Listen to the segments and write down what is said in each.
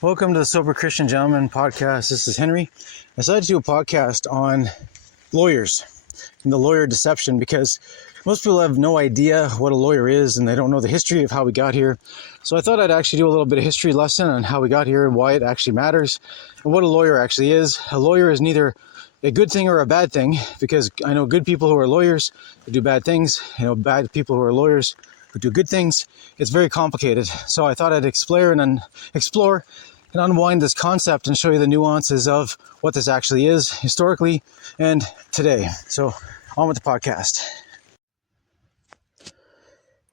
Welcome to the Sober Christian Gentleman podcast. This is Henry. I decided to do a podcast on lawyers and the lawyer deception because most people have no idea what a lawyer is and they don't know the history of how we got here. So I thought I'd actually do a little bit of history lesson on how we got here and why it actually matters and what a lawyer actually is. A lawyer is neither a good thing or a bad thing, because I know good people who are lawyers who do bad things. I know bad people who are lawyers who do good things. It's very complicated. So I thought I'd explore and unwind this concept and show you the nuances of what this actually is historically and today. So on with the podcast.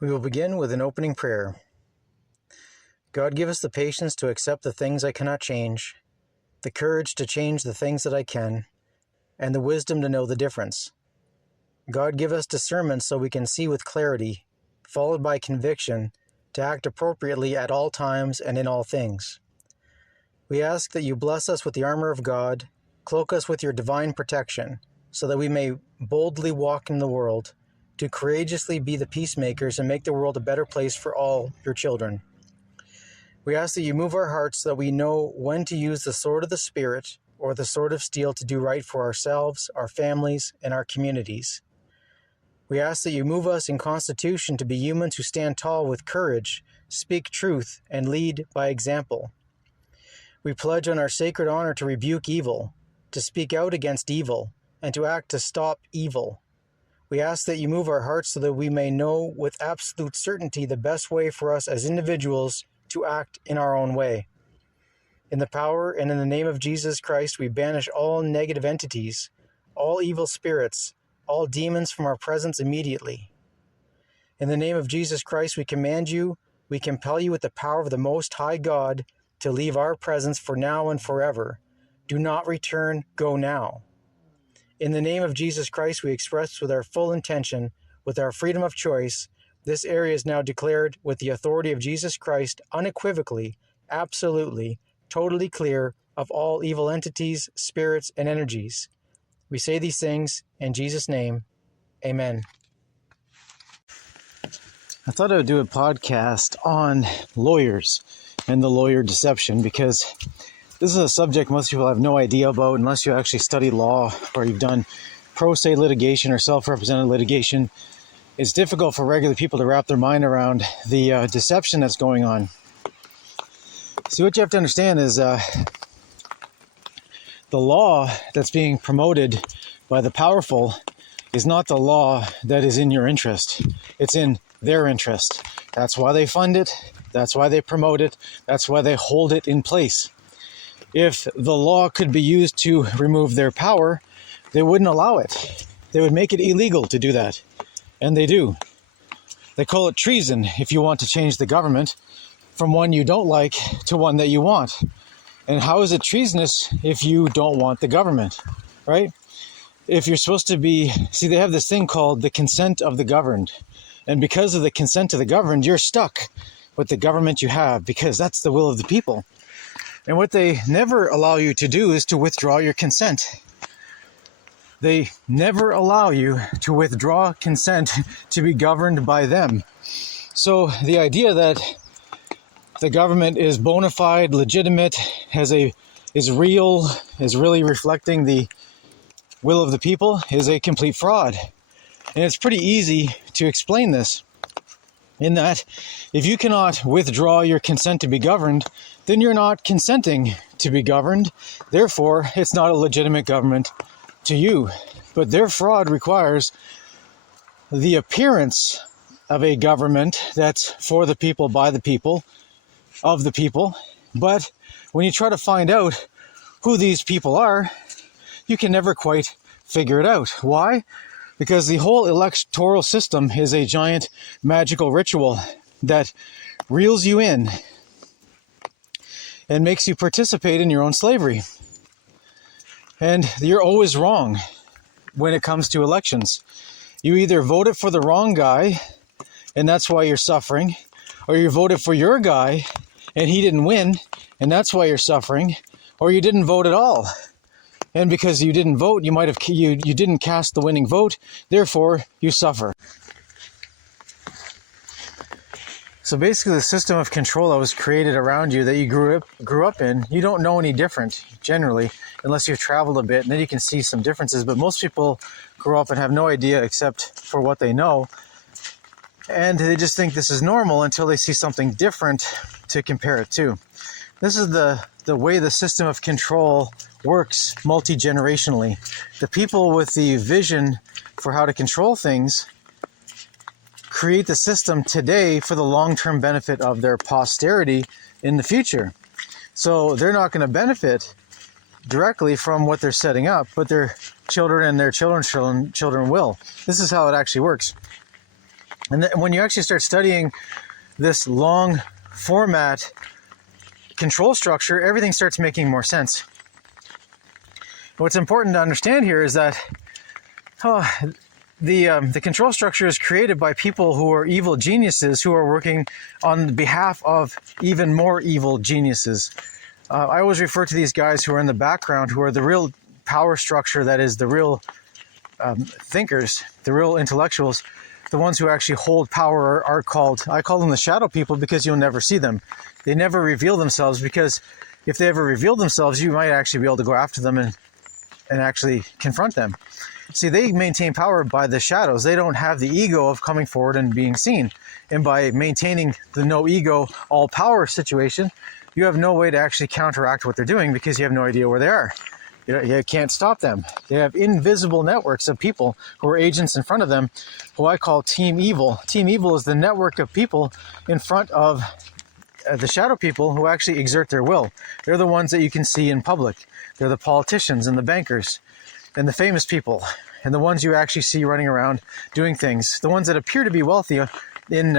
We will begin with an opening prayer. God, give us the patience to accept the things I cannot change, the courage to change the things that I can, and the wisdom to know the difference. God, give us discernment so we can see with clarity, followed by conviction, to act appropriately at all times and in all things. We ask that you bless us with the armor of God, cloak us with your divine protection, so that we may boldly walk in the world, to courageously be the peacemakers and make the world a better place for all your children. We ask that you move our hearts so that we know when to use the sword of the Spirit or the sword of steel to do right for ourselves, our families, and our communities. We ask that you move us in constitution to be humans who stand tall with courage, speak truth, and lead by example. We pledge on our sacred honor to rebuke evil, to speak out against evil, and to act to stop evil. We ask that you move our hearts so that we may know with absolute certainty the best way for us as individuals to act in our own way. In the power and in the name of Jesus Christ, we banish all negative entities, all evil spirits, all demons from our presence immediately. In the name of Jesus Christ, we command you, we compel you with the power of the Most High God to leave our presence for now and forever. Do not return, go now. In the name of Jesus Christ, we express with our full intention, with our freedom of choice, this area is now declared with the authority of Jesus Christ unequivocally, absolutely, totally clear of all evil entities, spirits, and energies. We say these things in Jesus' name. Amen. I thought I would do a podcast on lawyers and the lawyer deception, because this is a subject most people have no idea about unless you actually study law or you've done ProSe litigation or self-represented litigation. It's difficult for regular people to wrap their mind around the deception that's going on. See, what you have to understand is the law that's being promoted by the powerful is not the law that is in your interest. It's in their interest. That's why they fund it. That's why they promote it. That's why they hold it in place. If the law could be used to remove their power, they wouldn't allow it. They would make it illegal to do that. And they do. They call it treason if you want to change the government from one you don't like to one that you want. And how is it treasonous if you don't want the government, right? If you're supposed to be, see, they have this thing called the consent of the governed. And because of the consent of the governed, you're stuck with the government you have, because that's the will of the people. And what they never allow you to do is to withdraw your consent. They never allow you to withdraw consent to be governed by them. So the idea that the government is bona fide, legitimate, is real, is really reflecting the will of the people is a complete fraud. And it's pretty easy to explain this. in that if you cannot withdraw your consent to be governed, then you're not consenting to be governed. Therefore, it's not a legitimate government to you. But their fraud requires the appearance of a government that's for the people, by the people, of the people. But when you try to find out who these people are, you can never quite figure it out. Why? Because the whole electoral system is a giant magical ritual that reels you in and makes you participate in your own slavery. And you're always wrong when it comes to elections. You either voted for the wrong guy, and that's why you're suffering, or you voted for your guy, and he didn't win, and that's why you're suffering, or you didn't vote at all. And because you didn't vote, you didn't cast the winning vote, therefore you suffer. So basically the system of control that was created around you that you grew up in, you don't know any different generally, unless you've traveled a bit, and then you can see some differences. But most people grow up and have no idea except for what they know. And they just think this is normal until they see something different to compare it to. This is the way the system of control works multi-generationally. The people with the vision for how to control things create the system today for the long-term benefit of their posterity in the future. So they're not going to benefit directly from what they're setting up, but their children and their children's children will. This is how it actually works. And when you actually start studying this long format control structure, everything starts making more sense. What's important to understand here is that the control structure is created by people who are evil geniuses who are working on behalf of even more evil geniuses. I always refer to these guys who are in the background, who are the real power structure, that is the real thinkers, the real intellectuals. The ones who actually hold power I call them the shadow people, because you'll never see them. They never reveal themselves, because if they ever reveal themselves, you might actually be able to go after them and actually confront them. See, they maintain power by the shadows. They don't have the ego of coming forward and being seen. And by maintaining the no ego, all power situation, you have no way to actually counteract what they're doing, because you have no idea where they are. You can't stop them. They have invisible networks of people who are agents in front of them, who I call Team Evil. Team Evil is the network of people in front of the shadow people who actually exert their will. They're the ones that you can see in public. They're the politicians and the bankers and the famous people, and the ones you actually see running around doing things. The ones that appear to be wealthy in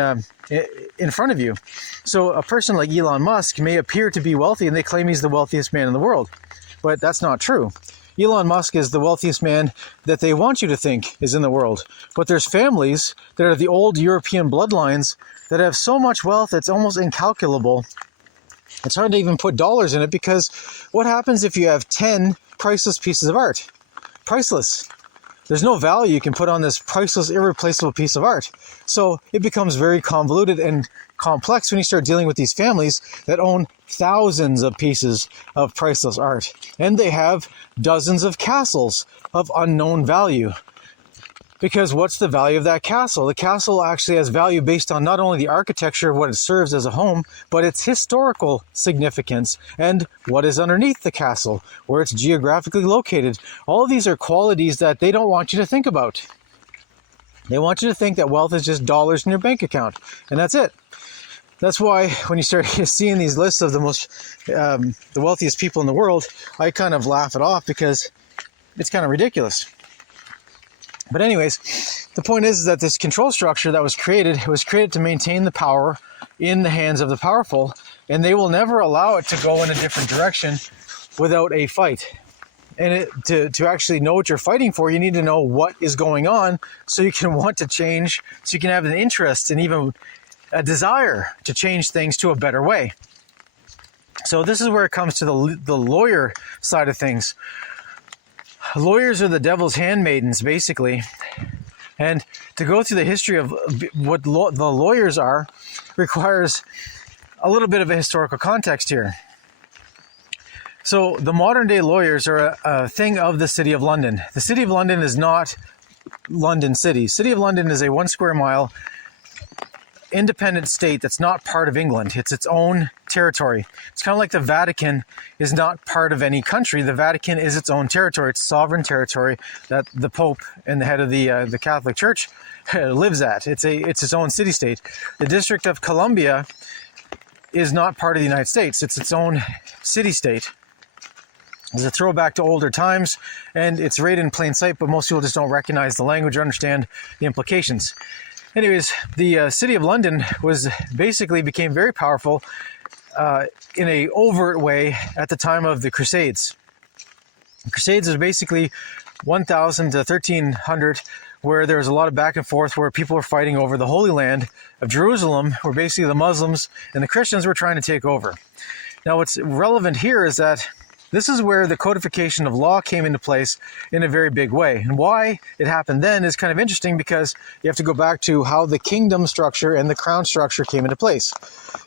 front of you. So a person like Elon Musk may appear to be wealthy, and they claim he's the wealthiest man in the world. But that's not true. Elon Musk is the wealthiest man that they want you to think is in the world. But there's families that are the old European bloodlines that have so much wealth it's almost incalculable. It's hard to even put dollars in it, because what happens if you have 10 priceless pieces of art? Priceless. There's no value you can put on this priceless, irreplaceable piece of art. So it becomes very convoluted and complex when you start dealing with these families that own thousands of pieces of priceless art. And they have dozens of castles of unknown value. Because what's the value of that castle? The castle actually has value based on not only the architecture of what it serves as a home, but its historical significance and what is underneath the castle, where it's geographically located. All of these are qualities that they don't want you to think about. They want you to think that wealth is just dollars in your bank account, and that's it. That's why when you start seeing these lists of the wealthiest people in the world, I kind of laugh it off, because it's kind of ridiculous. But anyways, the point is that this control structure that was created, it was created to maintain the power in the hands of the powerful, and they will never allow it to go in a different direction without a fight. And to actually know what you're fighting for, you need to know what is going on, so you can want to change, so you can have an interest and even a desire to change things to a better way. So this is where it comes to the lawyer side of things. Lawyers are the devil's handmaidens, basically. And to go through the history of what the lawyers are requires a little bit of a historical context here. So the modern day lawyers are a thing of the City of London. The City of London is not London City. City of London is a 1 square mile independent state that's not part of England. It's its own territory. It's kind of like the Vatican is not part of any country. The Vatican is its own territory. It's sovereign territory that the Pope and the head of the Catholic Church lives at. It's its own city-state. The District of Columbia is not part of the United States. It's its own city-state. It's a throwback to older times, and it's right in plain sight, but most people just don't recognize the language or understand the implications. Anyways, the city of London became very powerful in a overt way at the time of the Crusades. The Crusades is basically 1000 to 1300, where there was a lot of back and forth where people were fighting over the Holy Land of Jerusalem, where basically the Muslims and the Christians were trying to take over. Now, what's relevant here is that this is where the codification of law came into place in a very big way. And why it happened then is kind of interesting, because you have to go back to how the kingdom structure and the crown structure came into place.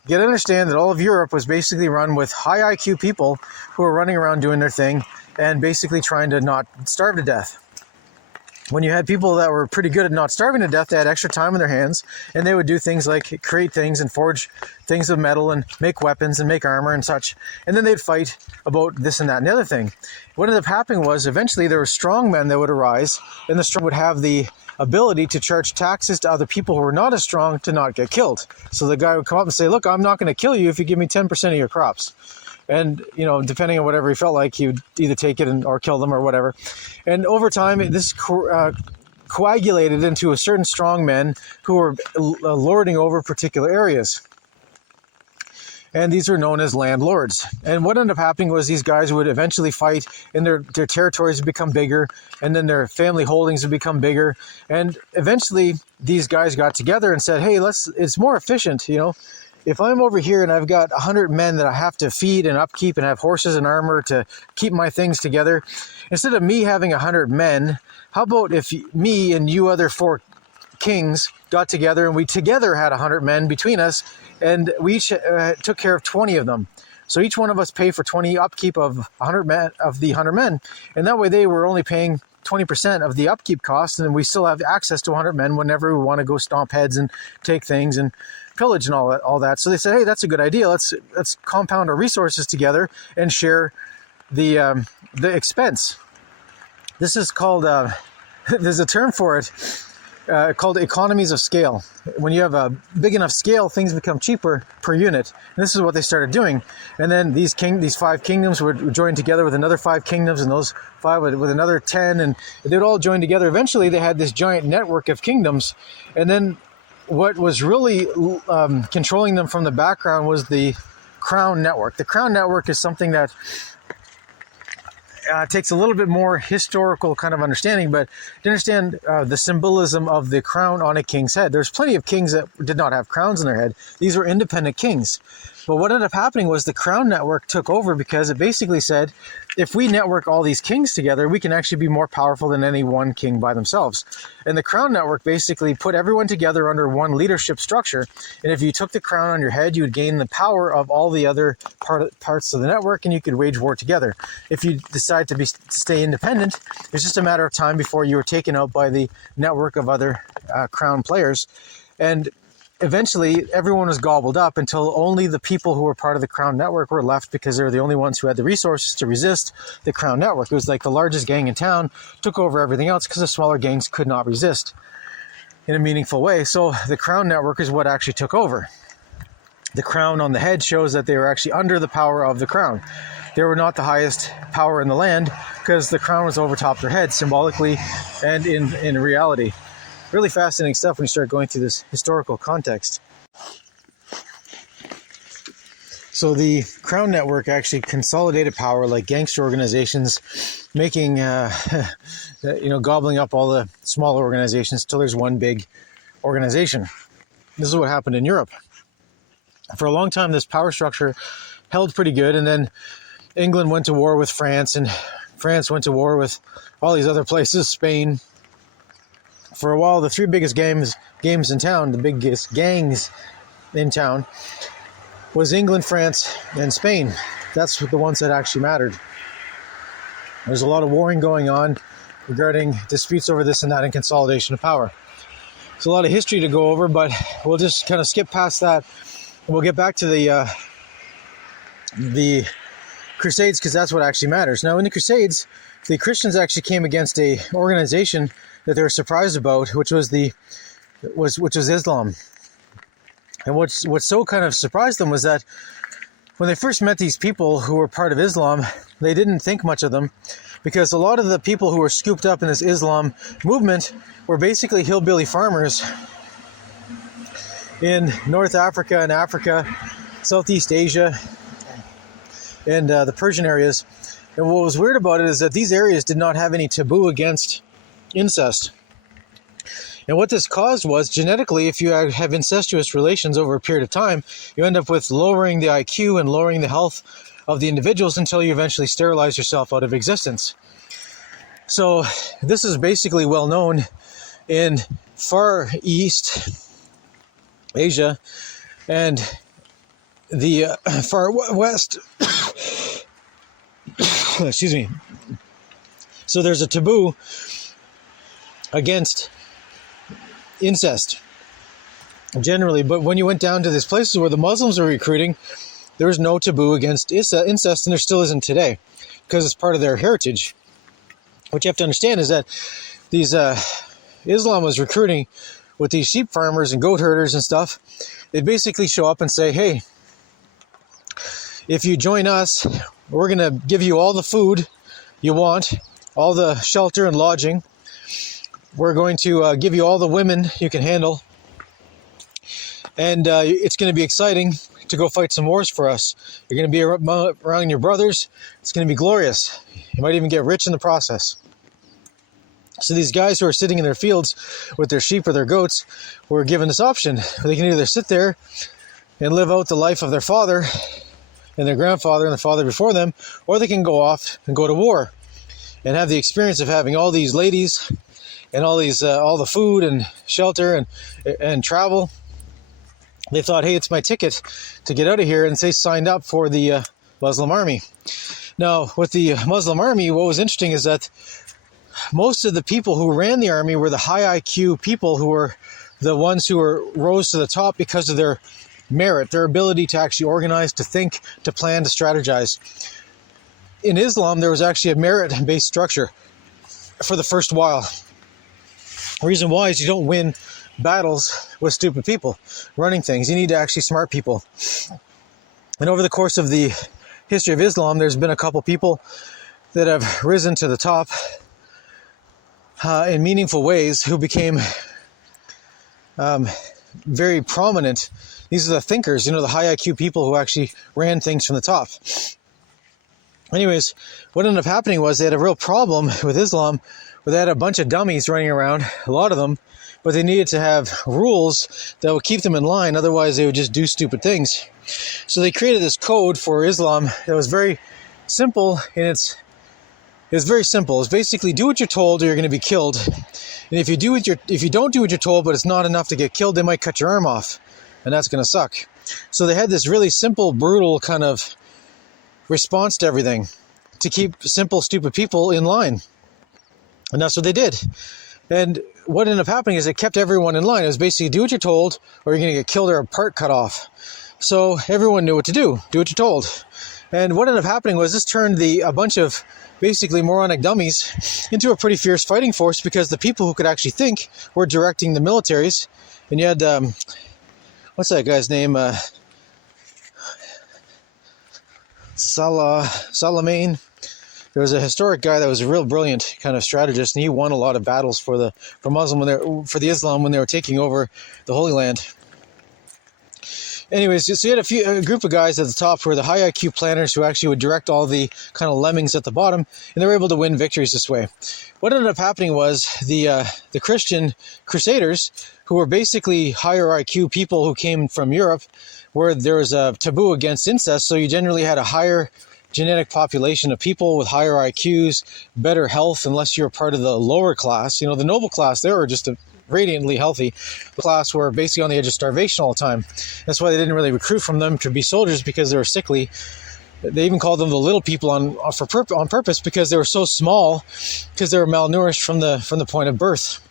You got to understand that all of Europe was basically run with high IQ people who were running around doing their thing and basically trying to not starve to death. When you had people that were pretty good at not starving to death, they had extra time in their hands, and they would do things like create things and forge things of metal and make weapons and make armor and such. And then they'd fight about this and that and the other thing. What ended up happening was eventually there were strong men that would arise, and the strong would have the ability to charge taxes to other people who were not as strong to not get killed. So the guy would come up and say, look, I'm not going to kill you if you give me 10% of your crops. And, depending on whatever he felt like, he would either take it or kill them or whatever. And over time, this coagulated into a certain strong men who were lording over particular areas. And these were known as landlords. And what ended up happening was these guys would eventually fight, and their territories would become bigger, and then their family holdings would become bigger. And eventually, these guys got together and said, hey, it's more efficient, If I'm over here and I've got 100 men that I have to feed and upkeep and have horses and armor to keep my things together, instead of me having 100 men, how about if me and you other 4 kings got together and we together had 100 men between us, and we each took care of 20 of them. So each one of us paid for 20 upkeep of 100 men, of the 100 men, and that way they were only paying 20% of the upkeep costs, and we still have access to 100 men whenever we want to go stomp heads and take things and pillage and all that. So they said, hey, that's a good idea. Let's compound our resources together and share the expense. This is called, there's a term for it, called economies of scale. When you have a big enough scale, things become cheaper per unit. And this is what they started doing. And then these 5 kingdoms would join together with another 5 kingdoms, and those 5 with another 10, and they'd all join together. Eventually, they had this giant network of kingdoms. And then what was really controlling them from the background was the crown network. The crown network is something that takes a little bit more historical kind of understanding, but to understand the symbolism of the crown on a king's head. There's plenty of kings that did not have crowns on their head. These were independent kings. But what ended up happening was the crown network took over, because it basically said, if we network all these kings together, we can actually be more powerful than any one king by themselves. And the crown network basically put everyone together under one leadership structure. And if you took the crown on your head, you would gain the power of all the other parts of the network, and you could wage war together. If you decide to stay independent, it's just a matter of time before you were taken out by the network of other crown players. And eventually, everyone was gobbled up until only the people who were part of the crown network were left, because they were the only ones who had the resources to resist the crown network. It was like the largest gang in town took over everything else, because the smaller gangs could not resist in a meaningful way. So the crown network is what actually took over. The crown on the head shows that they were actually under the power of the crown. They were not the highest power in the land, because the crown was over top their head, symbolically and in reality. Really fascinating stuff when you start going through this historical context. So the crown network actually consolidated power like gangster organizations, making, gobbling up all the smaller organizations until there's one big organization. This is what happened in Europe. For a long time, this power structure held pretty good, and then England went to war with France, and France went to war with all these other places, Spain. For a while, the 3 biggest games in town, the biggest gangs in town, was England, France, and Spain. That's the ones that actually mattered. There's a lot of warring going on regarding disputes over this and that and consolidation of power. There's a lot of history to go over, but we'll just kind of skip past that. And we'll get back to the Crusades, because that's what actually matters. Now, in the Crusades, the Christians actually came against a organization that they were surprised about, which was Islam. And what so kind of surprised them was that when they first met these people who were part of Islam, they didn't think much of them, because a lot of the people who were scooped up in this Islam movement were basically hillbilly farmers in North Africa and Africa, Southeast Asia, and the Persian areas. And what was weird about it is that these areas did not have any taboo against incest. And what this caused was, genetically, if you have incestuous relations over a period of time, you end up with lowering the IQ and lowering the health of the individuals until you eventually sterilize yourself out of existence. So this is basically well known in Far East Asia and the Far West. Excuse me. So there's a taboo against incest generally, but when you went down to these places where the Muslims were recruiting, there was no taboo against incest, and there still isn't today, because it's part of their heritage. What you have to understand is that these Islam was recruiting with these sheep farmers and goat herders and stuff. They'd basically show up and say, hey, if you join us, we're going to give you all the food you want, all the shelter and lodging. We're going to give you all the women you can handle. And it's going to be exciting to go fight some wars for us. You're going to be around your brothers. It's going to be glorious. You might even get rich in the process. So these guys who are sitting in their fields with their sheep or their goats were given this option. They can either sit there and live out the life of their father and their grandfather and the father before them, or they can go off and go to war and have the experience of having all these ladies and all the food and shelter and travel. They thought, hey, it's my ticket to get out of here, and they signed up for the Muslim army. Now, with the Muslim army, what was interesting is that most of the people who ran the army were the high IQ people, who were the ones who rose to the top because of their merit, their ability to actually organize, to think, to plan, to strategize. In Islam, there was actually a merit-based structure for the first while. The reason why is you don't win battles with stupid people running things. You need to actually smart people. And over the course of the history of Islam, there's been a couple people that have risen to the top in meaningful ways, who became very prominent. These are the thinkers, the high IQ people who actually ran things from the top. Anyways, what ended up happening was they had a real problem with Islam, where they had a bunch of dummies running around, a lot of them, but they needed to have rules that would keep them in line, otherwise they would just do stupid things. So they created this code for Islam that was very simple, and it's very simple. It's basically, do what you're told or you're going to be killed. And if you don't do what you're told, but it's not enough to get killed, they might cut your arm off, and that's going to suck. So they had this really simple, brutal kind of response to everything to keep simple, stupid people in line. And that's what they did. And what ended up happening is it kept everyone in line. It was basically, do what you're told or you're going to get killed or a part cut off. So everyone knew what to do. Do what you're told. And what ended up happening was this turned a bunch of basically moronic dummies into a pretty fierce fighting force, because the people who could actually think were directing the militaries. And you had, what's that guy's name? Salamane. There was a historic guy that was a real brilliant kind of strategist, and he won a lot of battles for the Islam when they were taking over the Holy Land. Anyways, so you had a group of guys at the top who were the high IQ planners, who actually would direct all the kind of lemmings at the bottom, and they were able to win victories this way. What ended up happening was the Christian crusaders, who were basically higher IQ people who came from Europe, where there was a taboo against incest, so you generally had a higher genetic population of people with higher IQs, better health, unless you're part of the lower class. The noble class, they were just radiantly healthy. The class were basically on the edge of starvation all the time. That's why they didn't really recruit from them to be soldiers, because they were sickly. They even called them the little people on purpose, because they were so small, because they were malnourished from the point of birth.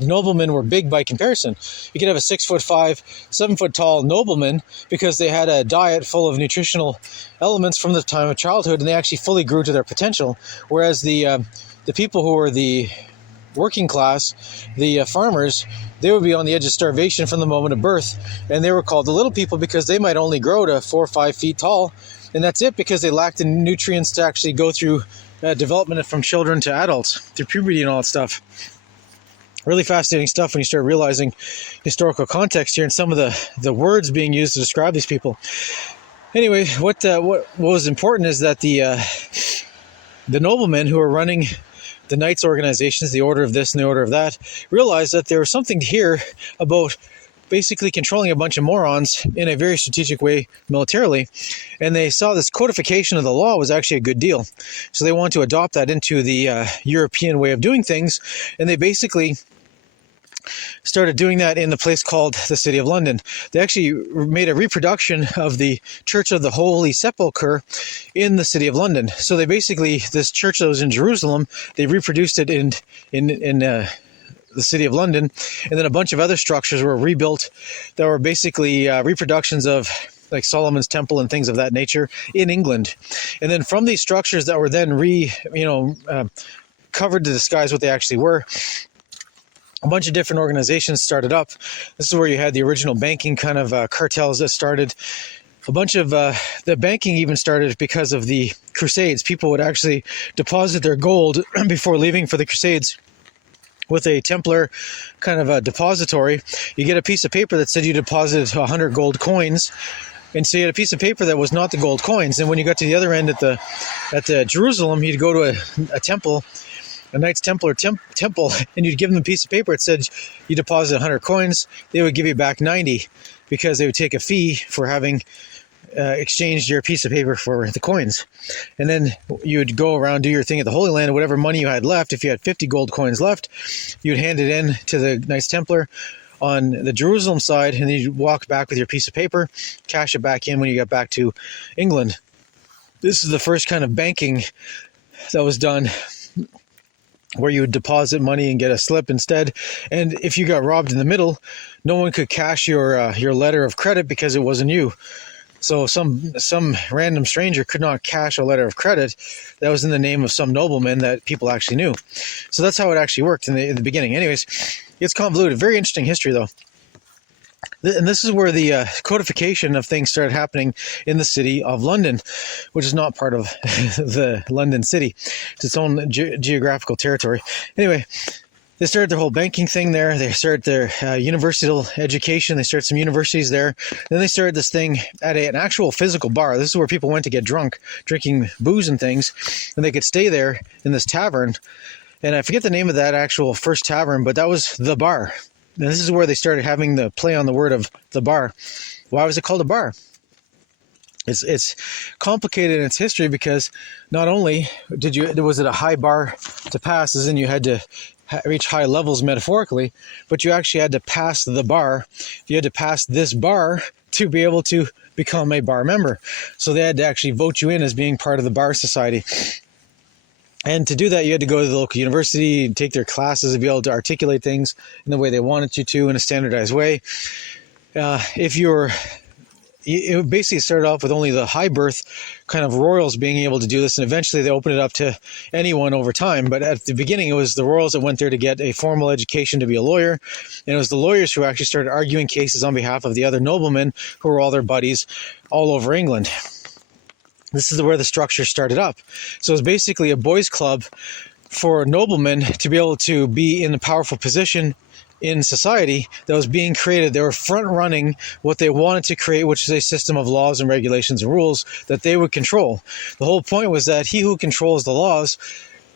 The noblemen were big by comparison. You could have a 6'5", 7 tall nobleman because they had a diet full of nutritional elements from the time of childhood, and they actually fully grew to their potential. Whereas the people who were the working class, the farmers, they would be on the edge of starvation from the moment of birth, and they were called the little people because they might only grow to 4 or 5 feet tall, and that's it, because they lacked the nutrients to actually go through development from children to adults, through puberty and all that stuff. Really fascinating stuff when you start realizing historical context here and some of the words being used to describe these people. Anyway, what was important is that the noblemen who were running the knights organizations, the order of this and the order of that, realized that there was something here about basically controlling a bunch of morons in a very strategic way militarily, and they saw this codification of the law was actually a good deal. So they wanted to adopt that into the European way of doing things, and they basically started doing that in the place called the City of London. They actually made a reproduction of the Church of the Holy Sepulchre in the City of London. So they basically, this church that was in Jerusalem, they reproduced it in the City of London, and then a bunch of other structures were rebuilt that were basically reproductions of like Solomon's Temple and things of that nature in England. And then from these structures that were then covered to disguise what they actually were, a bunch of different organizations started up. This is where you had the original banking kind of cartels that started. A bunch of the banking even started because of the Crusades. People would actually deposit their gold before leaving for the Crusades with a Templar kind of a depository. You get a piece of paper that said you deposited 100 gold coins. And so you had a piece of paper that was not the gold coins. And when you got to the other end at the Jerusalem, you'd go to a temple, a Knights Templar temple, and you'd give them a piece of paper. It said you deposit 100 coins. They would give you back 90 because they would take a fee for having exchanged your piece of paper for the coins. And then you would go around, do your thing at the Holy Land, and whatever money you had left, if you had 50 gold coins left, you'd hand it in to the Knights Templar on the Jerusalem side, and then you'd walk back with your piece of paper, cash it back in when you got back to England. This is the first kind of banking that was done, where you would deposit money and get a slip instead. And if you got robbed in the middle, no one could cash your letter of credit because it wasn't you. So some random stranger could not cash a letter of credit that was in the name of some nobleman that people actually knew. So that's how it actually worked in the beginning. Anyways, it's convoluted. Very interesting history, though. And this is where the codification of things started happening in the City of London, which is not part of the London city. It's its own geographical territory. Anyway, they started their whole banking thing there. They started their university education. They started some universities there. Then they started this thing at an actual physical bar. This is where people went to get drunk, drinking booze and things. And they could stay there in this tavern. And I forget the name of that actual first tavern, but that was the bar. And this is where they started having the play on the word of the bar. Why was it called a bar? It's complicated in its history because not only was it a high bar to pass, as in you had to reach high levels metaphorically, but you actually had to pass the bar. You had to pass this bar to be able to become a bar member. So they had to actually vote you in as being part of the bar society. And to do that, you had to go to the local university, take their classes, and be able to articulate things in the way they wanted you to in a standardized way. It basically started off with only the high birth kind of royals being able to do this, and eventually they opened it up to anyone over time. But at the beginning, it was the royals that went there to get a formal education to be a lawyer, and it was the lawyers who actually started arguing cases on behalf of the other noblemen who were all their buddies all over England. This is where the structure started up. So it was basically a boys' club for noblemen to be able to be in a powerful position in society that was being created. They were front-running what they wanted to create, which is a system of laws and regulations and rules that they would control. The whole point was that he who controls the laws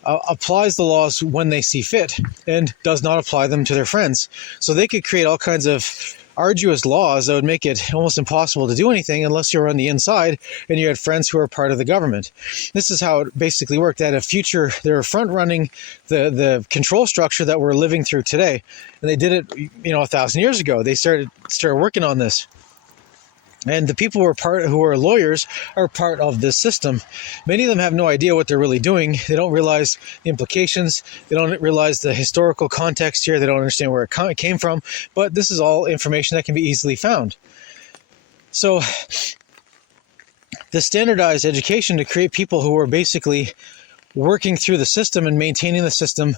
applies the laws when they see fit and does not apply them to their friends. So they could create all kinds of arduous laws that would make it almost impossible to do anything unless you're on the inside and you had friends who were part of the government. This is how it basically worked. They were front-running the control structure that we're living through today. And they did it, 1,000 years ago. They started working on this. And the people who are lawyers are part of this system. Many of them have no idea what they're really doing. They don't realize the implications. They don't realize the historical context here. They don't understand where it came from. But this is all information that can be easily found. So the standardized education to create people who are basically working through the system and maintaining the system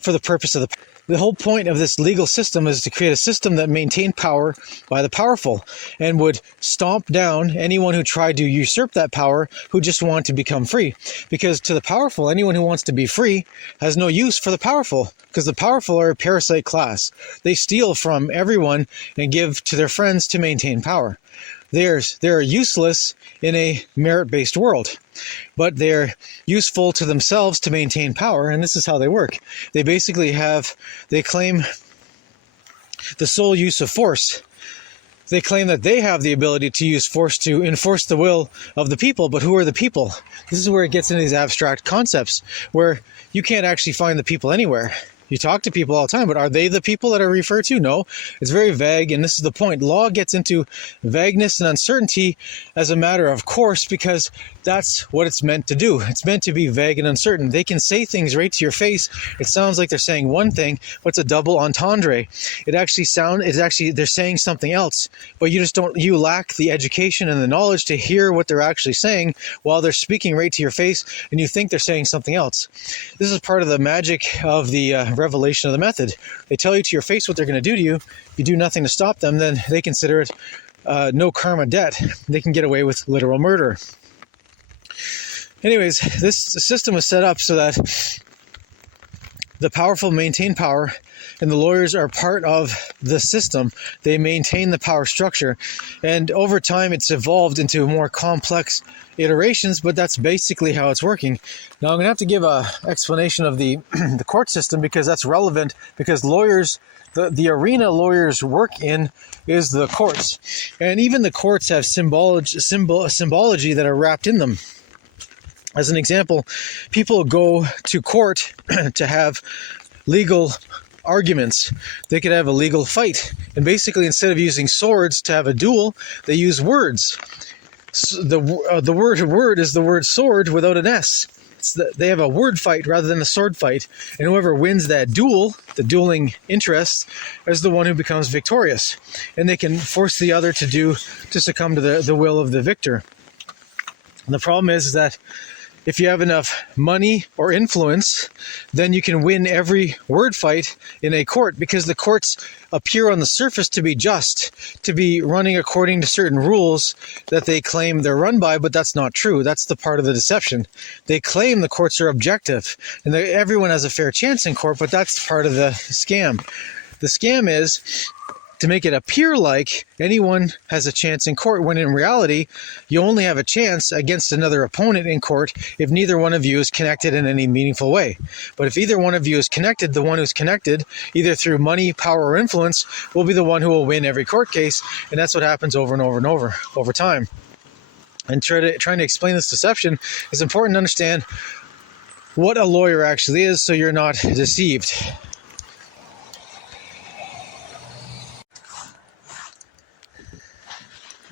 for the purpose of the whole point of this legal system is to create a system that maintained power by the powerful and would stomp down anyone who tried to usurp that power, who just wanted to become free. Because to the powerful, anyone who wants to be free has no use for the powerful, because the powerful are a parasite class. They steal from everyone and give to their friends to maintain power. They're useless in a merit-based world, but they're useful to themselves to maintain power, and this is how they work. They basically they claim the sole use of force. They claim that they have the ability to use force to enforce the will of the people, but who are the people? This is where it gets into these abstract concepts, where you can't actually find the people anywhere. You talk to people all the time, but are they the people that are referred to? No, it's very vague, and this is the point. Law gets into vagueness and uncertainty as a matter of course, because that's what it's meant to do. It's meant to be vague and uncertain. They can say things right to your face. It sounds like they're saying one thing, but it's a double entendre. They're saying something else, but you lack the education and the knowledge to hear what they're actually saying while they're speaking right to your face, and you think they're saying something else. This is part of the magic of the revelation of the method. They tell you to your face what they're going to do to you. If you do nothing to stop them, then they consider it no karma debt. They can get away with literal murder. Anyways, this system was set up so that the powerful maintain power, and the lawyers are part of the system. They maintain the power structure, and over time it's evolved into more complex iterations, but that's basically how it's working. Now I'm going to have to give an explanation of the the court system, because that's relevant, because lawyers, the arena lawyers work in is the courts, and even the courts have symbology that are wrapped in them. As an example, people go to court to have legal arguments. They could have a legal fight, and basically instead of using swords to have a duel, they use words. So the word is the word sword without an S. They have a word fight rather than a sword fight, and whoever wins that duel, the dueling interest, is the one who becomes victorious, and they can force the other to succumb to the will of the victor. And the problem is that if you have enough money or influence, then you can win every word fight in a court, because the courts appear on the surface to be just, to be running according to certain rules that they claim they're run by, but that's not true. That's the part of the deception. They claim the courts are objective and that everyone has a fair chance in court, but that's part of the scam. The scam is to make it appear like anyone has a chance in court, when in reality, you only have a chance against another opponent in court if neither one of you is connected in any meaningful way. But if either one of you is connected, the one who's connected, either through money, power, or influence, will be the one who will win every court case, and that's what happens over and over and over time. And trying to explain this deception, it's important to understand what a lawyer actually is, so you're not deceived.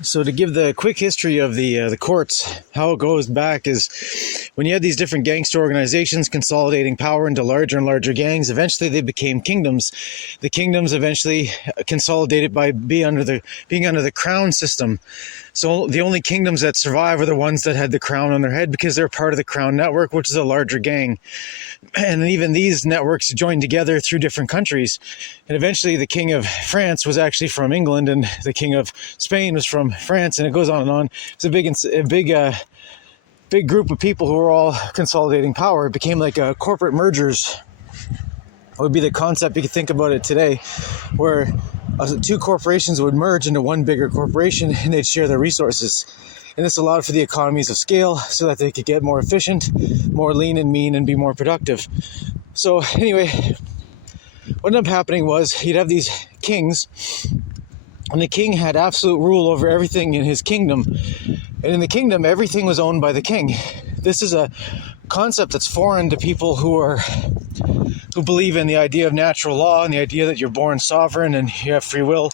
So to give the quick history of the courts, how it goes back is when you had these different gangster organizations consolidating power into larger and larger gangs, eventually they became kingdoms. The kingdoms eventually consolidated by being under the crown system. So the only kingdoms that survive are the ones that had the crown on their head, because they're part of the crown network, which is a larger gang. And even these networks joined together through different countries. And eventually the king of France was actually from England, and the king of Spain was from France, and it goes on and on. It's a big group of people who were all consolidating power. It became like corporate mergers. It would be the concept, you could think about it today, where two corporations would merge into one bigger corporation, and they'd share their resources. And this allowed for the economies of scale so that they could get more efficient, more lean and mean, and be more productive. So anyway, what ended up happening was you'd have these kings, and the king had absolute rule over everything in his kingdom. And in the kingdom, everything was owned by the king. This is a concept that's foreign to people who believe in the idea of natural law and the idea that you're born sovereign and you have free will.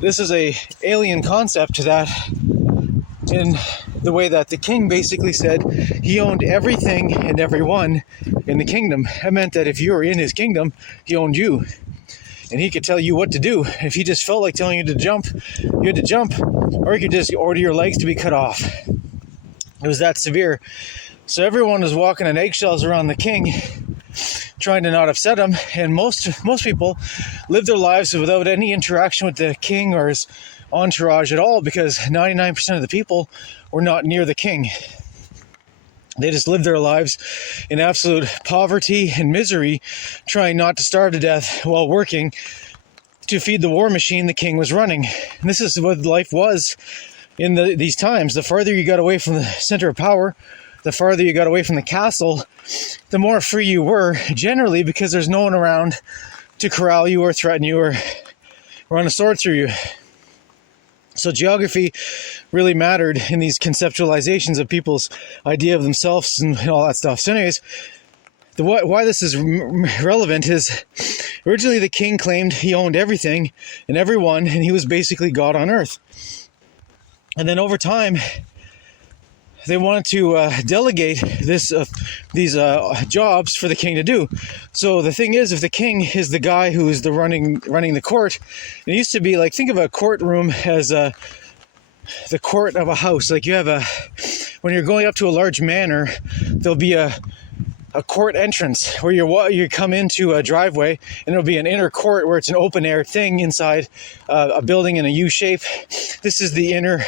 this is a alien concept to that, in the way that the king basically said he owned everything and everyone in the kingdom. That meant that if you were in his kingdom, he owned you. And he could tell you what to do. If he just felt like telling you to jump, you had to jump. Or he could just order your legs to be cut off. It was that severe. So everyone was walking on eggshells around the king, trying to not upset him. And most people lived their lives without any interaction with the king or his entourage at all, because 99% of the people were not near the king. They just lived their lives in absolute poverty and misery, trying not to starve to death while working to feed the war machine the king was running. And this is what life was in these times. The farther you got away from the center of power, the farther you got away from the castle, the more free you were, generally, because there's no one around to corral you or threaten you or run a sword through you. So geography really mattered in these conceptualizations of people's idea of themselves and all that stuff. So anyways, why this is relevant is originally the king claimed he owned everything and everyone, and he was basically God on earth. And then over time, they wanted to delegate these jobs for the king to do. So the thing is, if the king is the guy who is running the court, it used to be like, think of a courtroom as the court of a house. Like you have when you're going up to a large manor, there'll be a court entrance where you come into a driveway, and there'll be an inner court where it's an open air thing inside a building in a U shape. This is the inner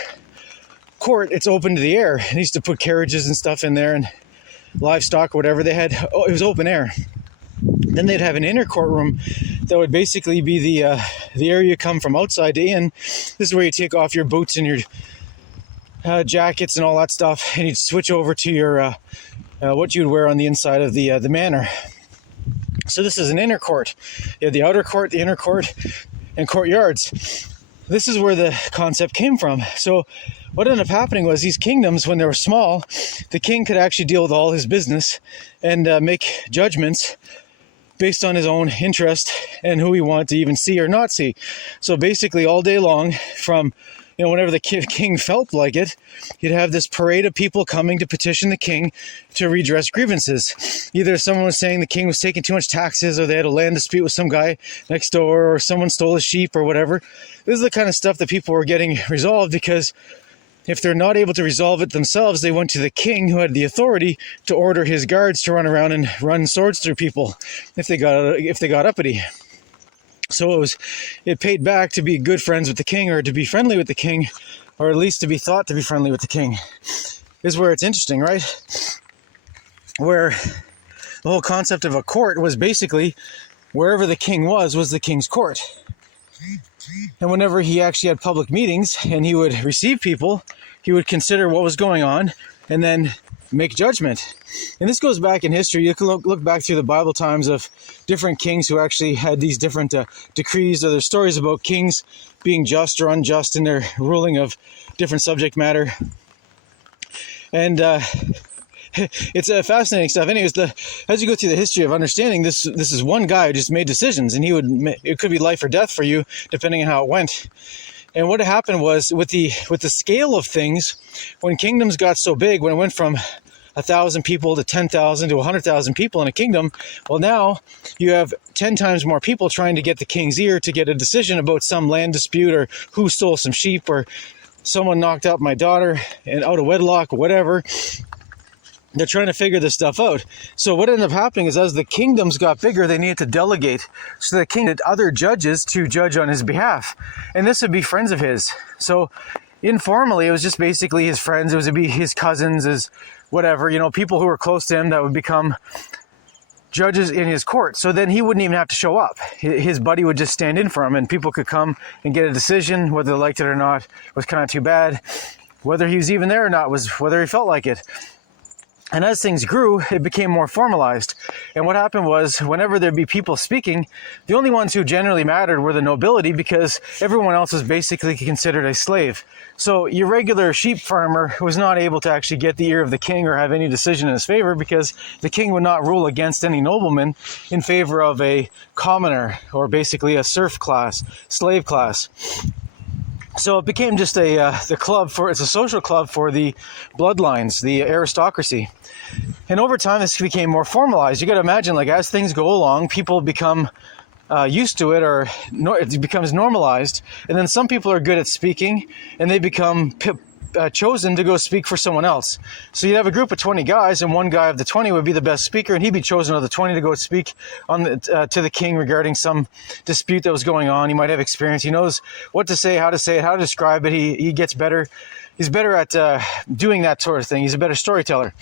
court. It's open to the air. It used to put carriages and stuff in there and livestock, whatever they had. Oh, it was open air. Then they'd have an inner courtroom that would basically be the area you come from outside to in. This is where you take off your boots and your jackets and all that stuff, and you'd switch over to your what you'd wear on the inside of the manor. So this is an inner court. You had the outer court, the inner court, and courtyards. This is where the concept came from. So what ended up happening was these kingdoms, when they were small, the king could actually deal with all his business and make judgments based on his own interest and who he wanted to even see or not see. So basically all day long, from whenever the king felt like it, you'd have this parade of people coming to petition the king to redress grievances. Either someone was saying the king was taking too much taxes, or they had a land dispute with some guy next door, or someone stole his sheep or whatever. This is the kind of stuff that people were getting resolved, because if they're not able to resolve it themselves, they went to the king, who had the authority to order his guards to run around and run swords through people if they got uppity. So it paid back to be good friends with the king, or to be friendly with the king, or at least to be thought to be friendly with the king. This is where it's interesting, right? Where the whole concept of a court was basically wherever the king was the king's court. And whenever he actually had public meetings and he would receive people, he would consider what was going on and then make judgment. And this goes back in history. You can look back through the Bible times of different kings who actually had these different decrees, or there's stories about kings being just or unjust in their ruling of different subject matter. And it's fascinating stuff. Anyways, as you go through the history of understanding this is one guy who just made decisions, and it could be life or death for you depending on how it went. And what happened was, with the scale of things, when kingdoms got so big, when it went from 1,000 people to 10,000 to 100,000 people in a kingdom, well, now you have 10 times more people trying to get the king's ear to get a decision about some land dispute, or who stole some sheep, or someone knocked out my daughter and out of wedlock, or whatever. They're trying to figure this stuff out. So what ended up happening is, as the kingdoms got bigger, they needed to delegate. So the king had other judges to judge on his behalf. And this would be friends of his. So informally, it was just basically his friends. It would be his cousins, his whatever, people who were close to him that would become judges in his court. So then he wouldn't even have to show up. His buddy would just stand in for him, and people could come and get a decision. Whether they liked it or not was kind of too bad. Whether he was even there or not was whether he felt like it. And as things grew, it became more formalized. And what happened was, whenever there'd be people speaking, the only ones who generally mattered were the nobility, because everyone else was basically considered a slave. So your regular sheep farmer was not able to actually get the ear of the king or have any decision in his favor, because the king would not rule against any nobleman in favor of a commoner, or basically a serf class, slave class. So it became just it's a social club for the bloodlines, the aristocracy. And over time, this became more formalized. You got to imagine, like, as things go along, people become used to it, or it becomes normalized. And then some people are good at speaking, and they become chosen to go speak for someone else. So you'd have a group of 20 guys, and one guy of the 20 would be the best speaker, and he'd be chosen of the 20 to go speak to the king regarding some dispute that was going on. He might have experience. He knows what to say, how to describe it. He gets better. He's better at doing that sort of thing. He's a better storyteller.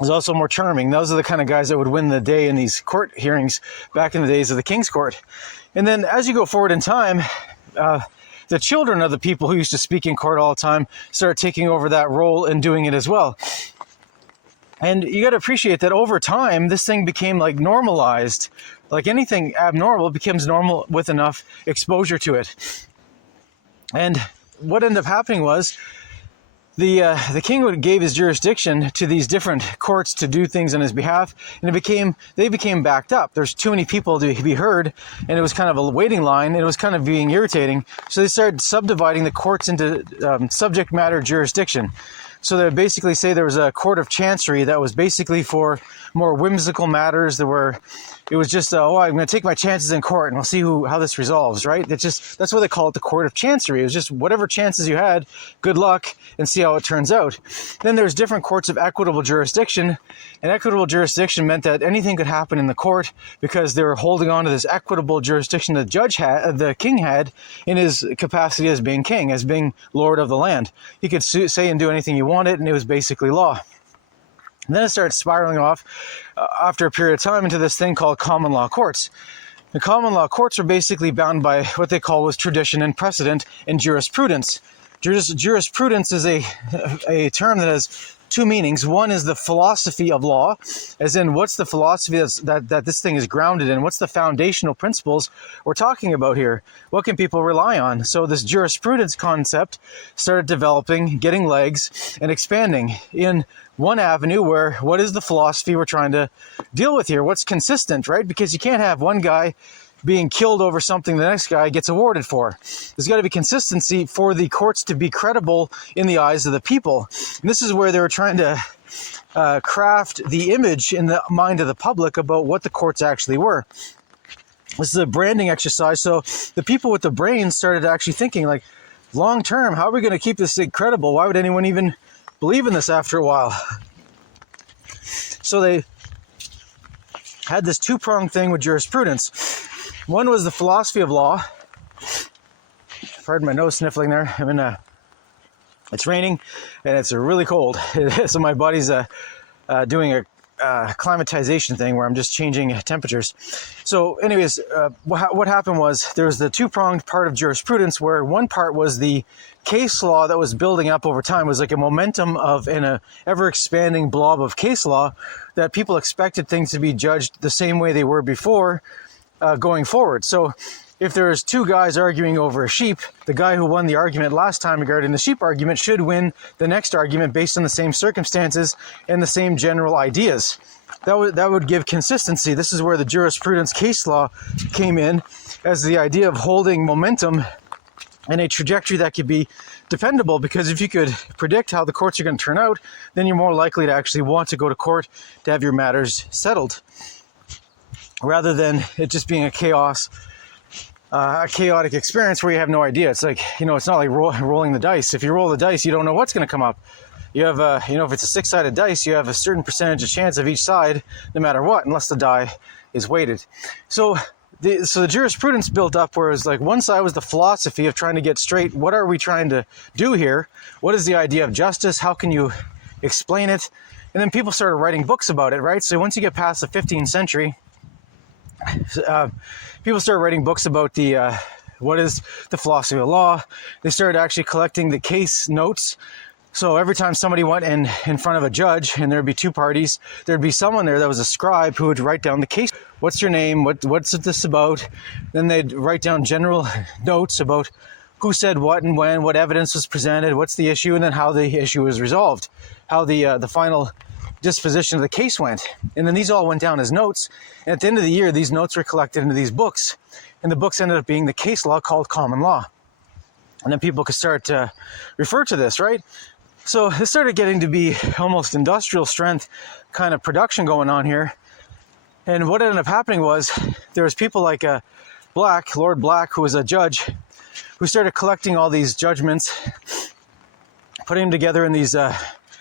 He's also more charming. Those are the kind of guys that would win the day in these court hearings back in the days of the King's Court. And then as you go forward in time, the children of the people who used to speak in court all the time start taking over that role and doing it as well. And you got to appreciate that over time, this thing became like normalized. Like anything abnormal becomes normal with enough exposure to it. And what ended up happening was the king gave his jurisdiction to these different courts to do things on his behalf, and they became backed up. There's too many people to be heard, and it was kind of a waiting line, and it was kind of being irritating. So they started subdividing the courts into subject matter jurisdiction. So they would basically say there was a court of chancery that was basically for more whimsical matters. It was just, I'm going to take my chances in court and we'll see how this resolves, right? That's why they call it the court of chancery. It was just whatever chances you had, good luck, and see how it turns out. Then there's different courts of equitable jurisdiction, and equitable jurisdiction meant that anything could happen in the court because they were holding on to this equitable jurisdiction the king had in his capacity as being king, as being lord of the land. He could say and do anything he wanted, and it was basically law. And then it started spiraling off after a period of time into this thing called common law courts. The common law courts are basically bound by what they call was tradition and precedent and jurisprudence. Jurisprudence is a term that has two meanings. One is the philosophy of law, as in what's the philosophy that this thing is grounded in? What's the foundational principles we're talking about here? What can people rely on? So this jurisprudence concept started developing, getting legs, and expanding in one avenue where what is the philosophy we're trying to deal with here? What's consistent, right? Because you can't have one guy being killed over something the next guy gets awarded for. There's got to be consistency for the courts to be credible in the eyes of the people. And this is where they were trying to craft the image in the mind of the public about what the courts actually were. This is a branding exercise. So the people with the brains started actually thinking, like, long term, how are we going to keep this thing credible? Why would anyone even believe in this after a while? So they had this two-pronged thing with jurisprudence. One was the philosophy of law. Pardon my nose sniffling there. It's raining and it's really cold. So my body's doing a climatization thing where I'm just changing temperatures. So anyways, what happened was there was the two-pronged part of jurisprudence where one part was the case law that was building up over time. It was like a momentum in a ever-expanding blob of case law that people expected things to be judged the same way they were before going forward. So if there's two guys arguing over a sheep, the guy who won the argument last time regarding the sheep argument should win the next argument based on the same circumstances and the same general ideas. That would give consistency. This is where the jurisprudence case law came in as the idea of holding momentum and a trajectory that could be dependable, because if you could predict how the courts are going to turn out, then you're more likely to actually want to go to court to have your matters settled, rather than it just being a chaotic experience where you have no idea. It's like, it's not like rolling the dice. If you roll the dice, you don't know what's going to come up. You have, if it's a 6-sided dice, you have a certain percentage of chance of each side, no matter what, unless the die is weighted. So the jurisprudence built up where it was like one side was the philosophy of trying to get straight, what are we trying to do here? What is the idea of justice? How can you explain it? And then people started writing books about it, right? So once you get past the 15th century, people started writing books about what is the philosophy of law. They started actually collecting the case notes. So every time somebody went in front of a judge and there'd be two parties, there'd be someone there that was a scribe who would write down the case. What's your name? What's this about? Then they'd write down general notes about who said what and when, what evidence was presented, what's the issue, and then how the issue was resolved, how the final disposition of the case went. And then these all went down as notes. And at the end of the year, these notes were collected into these books. And the books ended up being the case law called common law. And then people could start to refer to this, right? So this started getting to be almost industrial strength kind of production going on here. And what ended up happening was there was people like Lord Black, who was a judge, who started collecting all these judgments, putting them together in these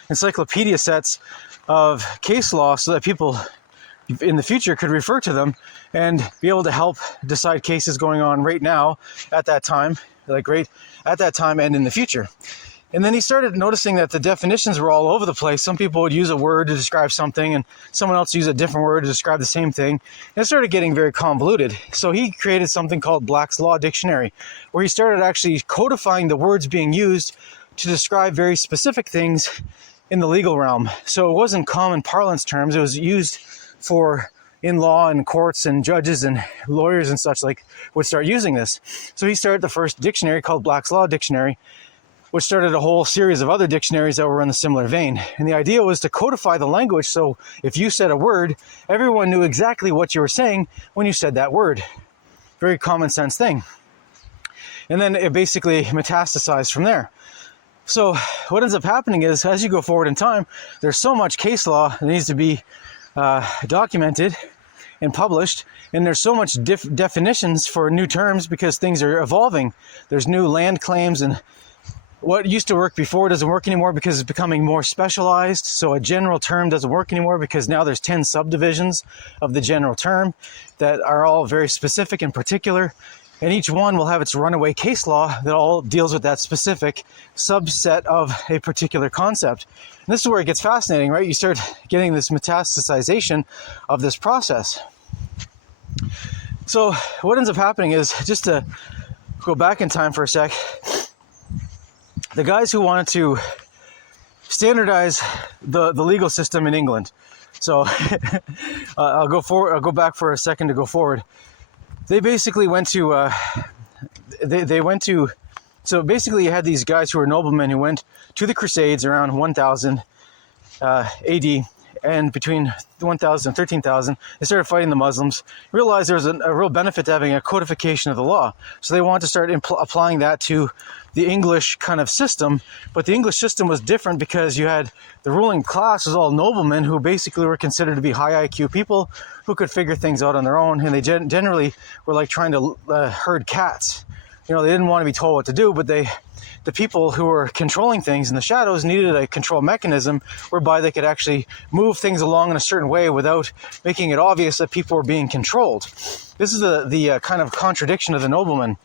encyclopedia sets of case law so that people in the future could refer to them and be able to help decide cases going on right now at that time, and in the future. And then he started noticing that the definitions were all over the place. Some people would use a word to describe something and someone else use a different word to describe the same thing. And it started getting very convoluted. So he created something called Black's Law Dictionary, where he started actually codifying the words being used to describe very specific things in the legal realm. So it wasn't common parlance terms. It was used for in law and courts, and judges and lawyers and such like would start using this. So he started the first dictionary called Black's Law Dictionary, which started a whole series of other dictionaries that were in a similar vein. And the idea was to codify the language, so if you said a word, everyone knew exactly what you were saying when you said that word. Very common sense thing. And then it basically metastasized from there. So what ends up happening is, as you go forward in time, there's so much case law that needs to be documented and published, and there's so much definitions for new terms because things are evolving. There's new land claims, and what used to work before doesn't work anymore because it's becoming more specialized. So a general term doesn't work anymore because now there's 10 subdivisions of the general term that are all very specific and particular. And each one will have its runaway case law that all deals with that specific subset of a particular concept. And this is where it gets fascinating, right? You start getting this metastasization of this process. So what ends up happening is, just to go back in time for a sec, the guys who wanted to standardize the legal system in England. So I'll go back for a second to go forward. They basically went to, so basically you had these guys who were noblemen who went to the Crusades around 1000 AD, and between 1000 and 13,000, they started fighting the Muslims, realized there was a real benefit to having a codification of the law. So they wanted to start applying that to the English kind of system, but the English system was different because you had the ruling class was all noblemen who basically were considered to be high IQ people who could figure things out on their own, and they generally were like trying to herd cats. You know, they didn't want to be told what to do, but the people who were controlling things in the shadows needed a control mechanism whereby they could actually move things along in a certain way without making it obvious that people were being controlled. This is the kind of contradiction of the noblemen.